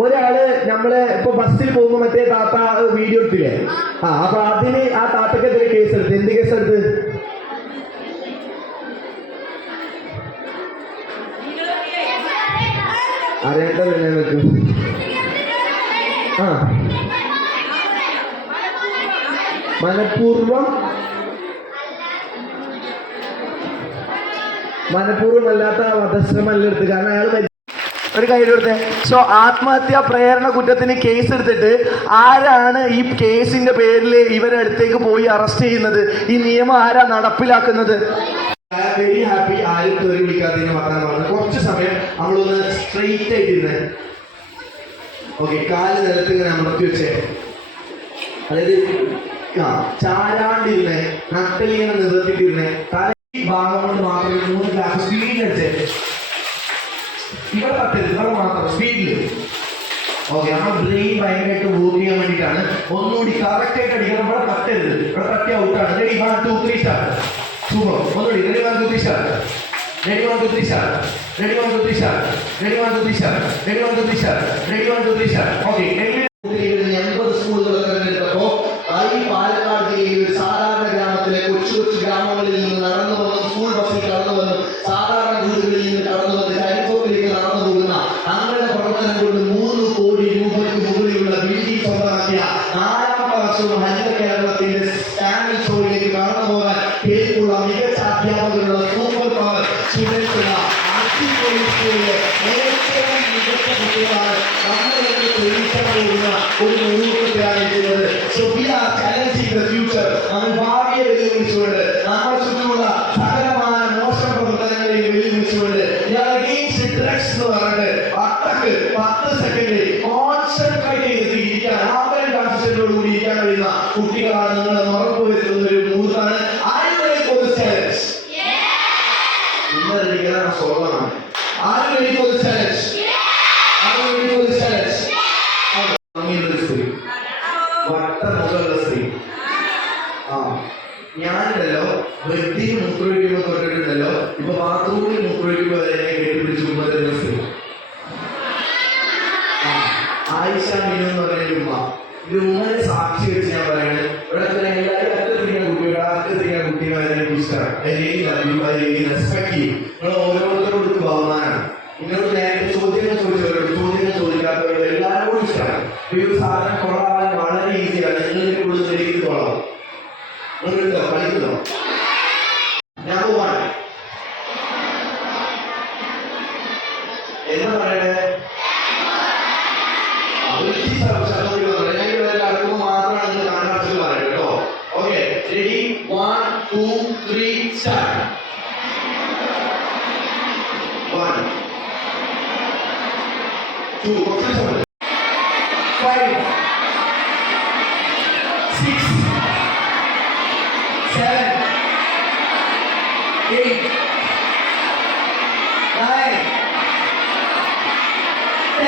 ഒരാള് നമ്മള് ഇപ്പൊ ബസ്സിൽ പോകുമ്പോ മറ്റേ താത്ത വീഡിയോ എടുത്തില്ലേ? അപ്പൊ അതിന് ആ താത്തക്കെതിരെ കേസെടുത്ത്. എന്ത് കേസെടുത്ത്? അറിയേണ്ടതല്ലേ നിനക്ക്? മനഃപൂർവ്വമല്ലാത്ത വധശ്രമല്ല എടുത്ത്. കാരണം അയാൾ ഒരു കാര്യം എടുത്തേ. സോ ആത്മഹത്യാ പ്രേരണ കുറ്റത്തിന് കേസ് എടുത്തിട്ട് ആരാണ് ഈ കേസിന്റെ പേരിൽ ഇവരടുത്തേക്ക് പോയി അറസ്റ്റ് ചെയ്യുന്നത്? ഈ നിയമം ആരാ നടപ്പിലാക്കുന്നത്? Very happy. ആരും തെറി വിളിക്കാത്തതിന് വർത്താനം പറഞ്ഞു. കുറച്ച് സമയം നമ്മളൊന്ന് സ്ട്രെയിറ്റ് ആയിട്ടിരുന്നേ. ഓക്കെ, കാല് നിലത്ത് ഇങ്ങനെ അമർത്തി വെച്ചേ. അതായത് ചാരാണ്ടിരുന്നേ, നട്ടലിങ്ങനെ നിവർത്തിട്ടിരുന്നേ. തല ഭാഗം കൊണ്ട് മാത്രം 3 ഗ്ലാസ് സ്പീഡിൽ അടിച്ചേ. ഇവിടെ തട്ടരുത്, ഇവിടെ മാത്രം സ്പീഡില്. ഓക്കെ, നമ്മുടെ ബ്രെയിൻ ഭയങ്കരമായിട്ട് വർക്ക് ചെയ്യാൻ വേണ്ടിയിട്ടാണ്. ഒന്നുകൂടി കറക്റ്റ് ആയിട്ട് അടിക്കണം. ഇവിടെ തട്ടരുത്, ഇവിടെ തട്ടി ഔട്ടാണ്. Ready 1 2 3 start. സൂപ്പർ. ഒന്നുകൂടി. Ready 1 2 3 start. Ready 1 2 3 start. Ready 1 2 3 start. Ready 1 2 3 start. Ready 1 2 3 start. Ready 1 2 3 start. Okay. 80 സ്കൂളുകൾ തെരഞ്ഞെടുത്തപ്പോ ഈ പാലക്കാട് ജില്ലയിൽ ഒരു സാധാരണ ഗ്രാമത്തിലെ കൊച്ചു ഗ്രാമങ്ങളിൽ നിന്ന് നടന്നു വന്നും സ്കൂൾ ബസ്സിൽ കടന്നു വന്നും സാധാരണ വീടുകളിൽ നിന്ന് കടന്നു വന്ന് കരിക്കോപ്പിലേക്ക് നടന്നു പോകുന്ന അങ്ങനെ പ്രവർത്തനം കൊണ്ട് 3 കോടി രൂപയ്ക്ക് മുകളിലുള്ള ബിൽഡിംഗ് സ്വന്തമാക്കിയ 4ാമത്തെ വർഷവും ഹരിത കേരളത്തിന്റെ സ്റ്റാൻഡിംഗ് ഷോയിലേക്ക് കടന്നു പോകാൻ കേൾക്കുള്ള മികച്ച അധ്യാപകരുടെ സൂപ്പർ പവർ സ്റ്റുഡൻസുള്ള അടിപൊളി സ്കൂളിലെ ഏറ്റവും മികച്ച കുട്ടികളാണ് നമ്മളെന്ന് തെളിയിക്കാൻ പോകുന്ന ഒരു മുഹൂർത്തത്തിലായിരിക്കുന്നത്. So we are challenging the future. നമ്മൾ ഭാവിയെ വെല്ലുവിളിച്ചുകൊണ്ട് നമ്മുടെ ചുറ്റുമുള്ള സകലമായ മോശം പ്രവർത്തനങ്ങളെയും വെല്ലുവിളിച്ചുകൊണ്ട് ഡ്രഗ്സ് എന്ന് പറഞ്ഞിട്ട് അട്ടക്ക് 10 സെക്കൻഡ് കോൺസെൻട്രേറ്റ് ചെയ്തിട്ട് ഇരിക്കാൻ, ആവറേജ് കോൺസെൻട്രേറ്റോടുകൂടി ഇരിക്കാൻ കഴിയുന്ന കുട്ടികളാണ് നിങ്ങൾ ഉറപ്പുവരുത്തുന്ന ഒരു മുഹൂർത്താണ്. ഞാനുണ്ടല്ലോ വെട്ടിയിൽ മുക്കുവയ്ക്കുമ്പോ തൊട്ടിട്ടുണ്ടല്ലോ, ഇപ്പൊ ബാത്റൂമിൽ മുക്കുവയ്ക്കുമ്പോ വരെ കെട്ടിപ്പിടിച്ച് മുമ്പ് സ്ത്രീ ആയിഷ മീനു എന്ന് പറയുന്ന ഉമ്മ. ഇത് ഉമ്മനെ സാക്ഷി വെച്ച് ഞാൻ പറയുന്നത്. ഇവിടെ എല്ലാവരും അറ്റത്തിരിക്കുന്ന കുട്ടികൾ, അറ്റത്തിരിക്കുന്ന കുട്ടികളെ എനിക്ക് ഇഷ്ടമാണ്. റെസ്പെക്ട് ചെയ്യും. നിങ്ങൾ ഓരോരുത്തരോട് ബഹുമാനമാണ്. നിങ്ങളോട് നേരത്തെ ചോദ്യങ്ങൾ ചോദിച്ചവരോട്, ചോദ്യങ്ങൾ ചോദിക്കാത്തവരോട് എല്ലാവരോടും ഇഷ്ടമാണ്. ഈ ഒരു സാധനം കൊള്ളാൻ വളരെ ഈസിയാണ്. നിങ്ങളുടെ കൂടുതൽ എനിക്ക് കൊള്ളാം. നിങ്ങളുണ്ടോ? കളിക്കുന്നോ? നമ്പർ 1 എന്താ പറയണ്ടേ? നടക്കുമ്പോൾ മാത്രമാണ് നിങ്ങൾ കാണാൻ പറയുന്നത് കേട്ടോ. Okay, ready 1 2 3 start. 1 2 5 6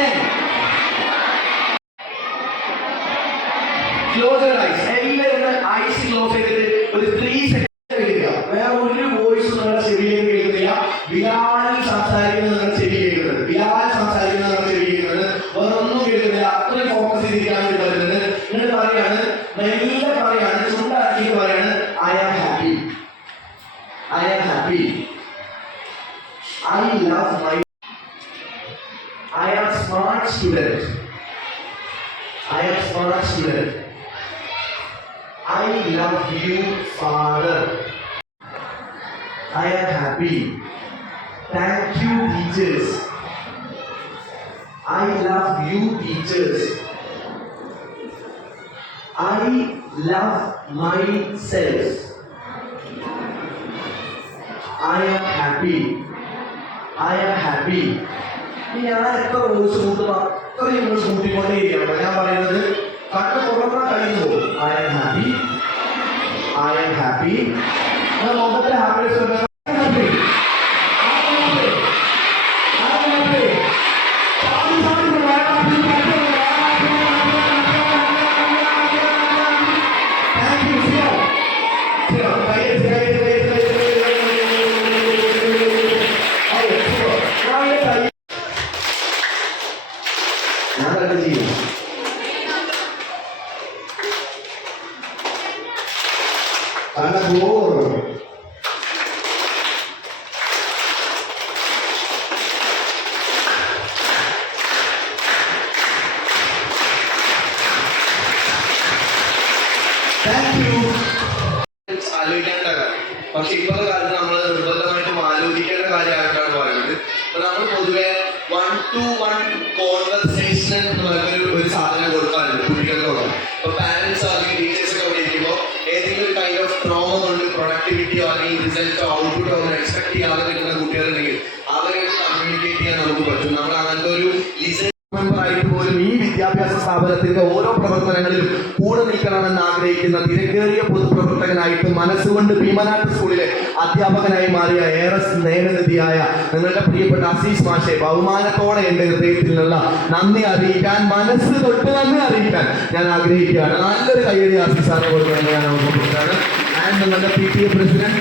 10. Close your eyes. എല്ലാവരും ഐസ് ക്ലോസ് ചെയ്തിട്ട് ഒരു 3 സെക്കൻഡ് കേൾക്കുക. വേറെ ഒരു വോയിസും നിങ്ങളുടെ ചെവിയിലേക്ക് കേൾക്കുന്നില്ല. ബിലാൽ സംസാരിക്കുന്നത് നിങ്ങളുടെ ചെവി കേൾക്കുന്നത്. ബിലാൽ സംസാരിക്കുന്നത് നിങ്ങളുടെ ചെവി കേൾക്കുന്നത്. വേറൊന്നും കേൾക്കുന്നില്ല. അത്രയും ഫോക്കസ് ചെയ്തിരിക്കാൻ വേണ്ടി പറ്റുന്നത്. നിങ്ങൾ പറയാണ്, മെല്ലെ പറയാണ്, ചുണ്ടാക്കിയിട്ട് പറയാണ്, I am happy. I am happy. I love my. I am smart student. I am smart student. I love you, Father. I am happy. Thank you, teachers. I love you, teachers. I love myself. I am happy. I am happy. ഞാൻ എത്ര voice കൂട്ടുന്ന അത്രയും നിങ്ങൾ കൂട്ടിക്കൊണ്ടേയിരിക്കണം. ഞാൻ പറയുന്നത് കണ്ണ് തുറന്നാൽ കഴിഞ്ഞു പോകും. I am happy. I am happy. മുഖത്തെ ഹാപ്പിനെസ് ആലോചിക്കേണ്ട കാര്യം. പക്ഷെ ഇപ്പോഴത്തെ കാലത്ത് നമ്മൾ നിർബന്ധമായിട്ടും ആലോചിക്കേണ്ട കാര്യമായിട്ടാണ് പറയുന്നത്. അപ്പൊ നമ്മൾ പൊതുവെ 1-to-1 കോൺവെർസേഷൻ എന്ന് പറയുന്ന ഒരു സാധനം കൊടുക്കാറുണ്ട് കുട്ടികൾക്കൊക്കെ. ഇപ്പൊ പാരന്റ്സ് അല്ലെങ്കിൽ ടീച്ചേഴ്സ് ഒക്കെ അവിടെ ഇരിക്കുമ്പോൾ ഏതെങ്കിലും കൈൻഡ് ഓഫ് ട്രോമ കൊണ്ട് പ്രൊഡക്ടിവിറ്റിയോ അല്ലെങ്കിൽ റിസൾട്ടോ ഔട്ട്പുട്ടോ ഒന്നും എക്സ്പെക്ട് ചെയ്യാതെ നിൽക്കുന്ന കുട്ടികളുണ്ടെങ്കിൽ അവരെ കമ്മ്യൂണിക്കേറ്റ് ചെയ്യാൻ നമുക്ക് പറ്റും. നമ്മൾ അങ്ങനത്തെ ഒരു ലിസൺ മെമ്പറായിട്ട് പോലും ഈ വിദ്യാഭ്യാസ സ്ഥാപനത്തിന്റെ ഓരോ പ്രവർത്തനങ്ങളിലും കൂടെ നിൽക്കണമെന്ന് ആഗ്രഹിക്കുന്ന തിരക്കേറിയ പൊതുപ്രവർത്തകനായിട്ട് മനസ്സുകൊണ്ട് ഭീമനാട്ട് സ്കൂളിലെ അധ്യാപകനായി മാറിയ ഏറെ സ്നേഹനിധിയായ നിങ്ങളുടെ പ്രിയപ്പെട്ട അസീസ് മാഷെ ബഹുമാനത്തോടെ എന്റെ ഹൃദയത്തിൽ നിന്നുള്ള നന്ദി അറിയിക്കാൻ, മനസ്സ് തൊട്ട് നന്ദി അറിയിക്കാൻ ഞാൻ ആഗ്രഹിക്കുകയാണ്. നല്ലൊരു കയ്യടി അസീസ് സാറിനെ കൊടുക്കുന്നത് ഞാൻ ഓർമ്മപ്പെടുത്താണ്. And the PTA president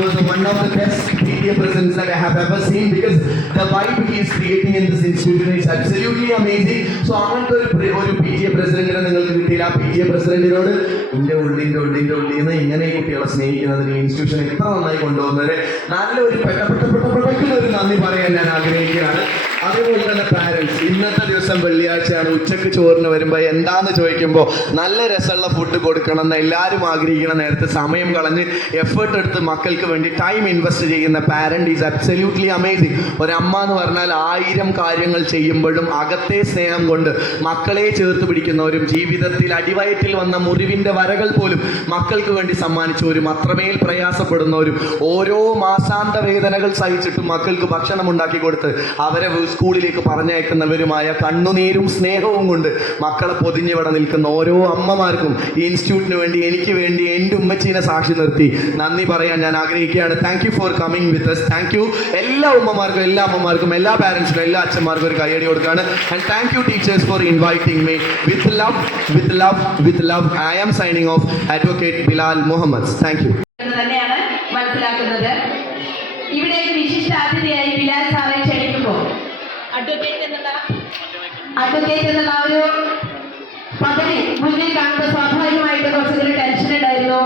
was one of the best PTA presidents that I have ever seen, because the vibe he is creating in this institution is absolutely amazing. So അങ്ങനത്തെ ഒരു PTA പ്രസിഡന്റിനെ നിങ്ങൾക്ക് കിട്ടിയില്ല. PTA പ്രസിഡന്റിനോട് എൻ്റെ ഉള്ളിൽ നിന്ന് ഇങ്ങനെ കുട്ടികളെ സ്നേഹിക്കുന്നതിന് ഇൻസ്റ്റിറ്റ്യൂഷൻ എത്ര നന്നായി കൊണ്ടുപോകുന്നവരെ നല്ലൊരു പെട്ടൊരു നന്ദി പറയാൻ ഞാൻ ആഗ്രഹിക്കുകയാണ്. അതുപോലെ തന്നെ പാരൻസ്, ഇന്നത്തെ ദിവസം വെള്ളിയാഴ്ചയാണ്, ഉച്ചക്ക് ചോറിന് വരുമ്പോൾ എന്താന്ന് ചോദിക്കുമ്പോൾ നല്ല രസമുള്ള ഫുഡ് കൊടുക്കണം എന്ന് എല്ലാവരും ആഗ്രഹിക്കുന്ന നേരത്തെ സമയം കളഞ്ഞ് എഫേർട്ട് എടുത്ത് മക്കൾക്ക് വേണ്ടി ടൈം ഇൻവെസ്റ്റ് ചെയ്യുന്ന പാരന്റ് ഈസ് അബ്സല്യൂട്ട്ലി അമേസിങ്. ഒരമ്മ എന്ന് പറഞ്ഞാൽ 1000 കാര്യങ്ങൾ ചെയ്യുമ്പോഴും അകത്തെ സ്നേഹം കൊണ്ട് മക്കളെ ചേർത്ത് പിടിക്കുന്നവരും ജീവിതത്തിൽ അടിവയറ്റിൽ വന്ന മുറിവിന്റെ വരകൾ പോലും മക്കൾക്ക് വേണ്ടി സമ്മാനിച്ചവരും അത്രമേൽ പ്രയാസപ്പെടുന്നവരും ഓരോ മാസാന്ത വേദനകൾ സഹിച്ചിട്ടും മക്കൾക്ക് ഭക്ഷണം ഉണ്ടാക്കി കൊടുത്ത് അവരെ സ്കൂളിലേക്ക് പറഞ്ഞയക്കുന്നവരുമായ കണ്ണുനീരും സ്നേഹവും കൊണ്ട് മക്കളെ പൊതിഞ്ഞിവിടെ നിൽക്കുന്ന ഓരോ അമ്മമാർക്കും ഈ ഇൻസ്റ്റിറ്റ്യൂട്ടിന് വേണ്ടി, എനിക്ക് വേണ്ടി, എൻ്റെ ഉമ്മച്ചീനെ സാക്ഷി നിർത്തി നന്ദി പറയാൻ ഞാൻ ആഗ്രഹിക്കുകയാണ്. Thank you for coming with us. Thank you എല്ലാ ഉമ്മമാർക്കും, എല്ലാ അമ്മമാർക്കും, എല്ലാ പാരൻസിനും, എല്ലാ അച്ഛന്മാർക്കും ഒരു കയ്യടി കൊടുക്കുകയാണ്. And thank you teachers for inviting me. With love, with love, with love. I am signing off advocate Bilal Muhammad. Thank you. തന്നെയാണ് മനസ്സിലാക്കുന്നത്. ഇവിടെ വിശിഷ്ടാതിഥിയായി ബിലാൽ സാറെ ക്ഷണിക്കുമ്പോൾ അഡ്വക്കേറ്റ് എന്നുള്ള ഒരു പദവി മുന്നിൽ കാണുമ്പോൾ സ്വാഭാവികമായിട്ട് കുറച്ചുകൂടി ടെൻഷൻ ഉണ്ടായിരുന്നു.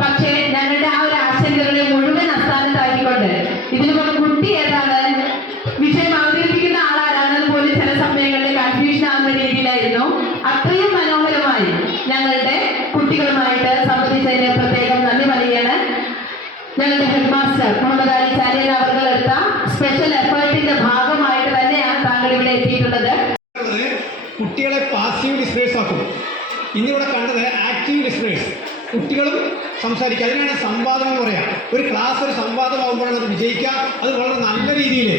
പക്ഷേ ഞങ്ങളുടെ ആ ഒരു ആശങ്കകളെ മുഴുവൻ അസ്ഥാനത്താക്കിക്കൊണ്ട് ഇതിന് കുട്ടി ഏതാണ്, വിഷയം അവതരിപ്പിക്കുന്ന ആളാരാണെന്ന് പോലും ചില സമയങ്ങളിൽ കൺഫ്യൂഷൻ ആവുന്ന രീതിയിലായിരുന്നു. അത്രയും മനോഹരമായി ഞങ്ങളുടെ കുട്ടികളുമായിട്ട് സംബന്ധിച്ചതിന് പ്രത്യേകം നന്ദി പറയുകയാണ്. ഞങ്ങളുടെ ഹെഡ് മാസ്റ്റർ മുഹമ്മദ് അലി ചാലിയൻ അവർ എടുത്ത സ്പെഷ്യൽ എഫേർട്ടിന്റെ ഭാഗമായിട്ട് തന്നെയാണ് താങ്കൾ ഇവിടെ എത്തിയിട്ടുള്ളത്. കുട്ടികളെ പാസീവ് ലിസണേഴ്സ് ആക്കും. ഇന്നിവിടെ കണ്ടത് ആക്റ്റീവ് ലിസണേഴ്സ്. കുട്ടികളും സംസാരിക്കുക, അതിനാണ് സംവാദം എന്ന് പറയാം. ഒരു ക്ലാസ് ഒരു സംവാദമാകുമ്പോഴാണ് അത് വിജയിക്കുക. അത് വളരെ നല്ല രീതിയിൽ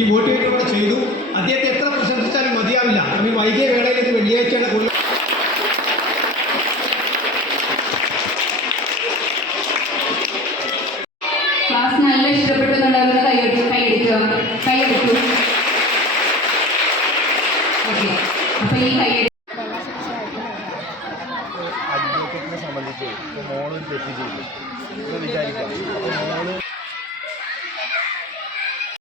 ഈ മോട്ടിവേറ്റോടെ ചെയ്തു. അദ്ദേഹത്തെ എത്ര പ്രശംസിച്ചാലും മതിയാവില്ല. ഈ വൈകിയ വേളയിൽ ഇത് വെള്ളിയാഴ്ചയാണ് കൂടുതൽ. ക്ലാസ് നല്ല ഇഷ്ടപ്പെട്ടെന്നുണ്ടാകുന്ന കൈയെടുത്തു. അപ്പൊ ഈ കയ്യടി അഡ്വക്കേറ്റിനെ സംബന്ധിച്ച് മോളൊരു തെറ്റ് ചെയ്തു എന്ന് വിചാരിക്കാം. അപ്പോൾ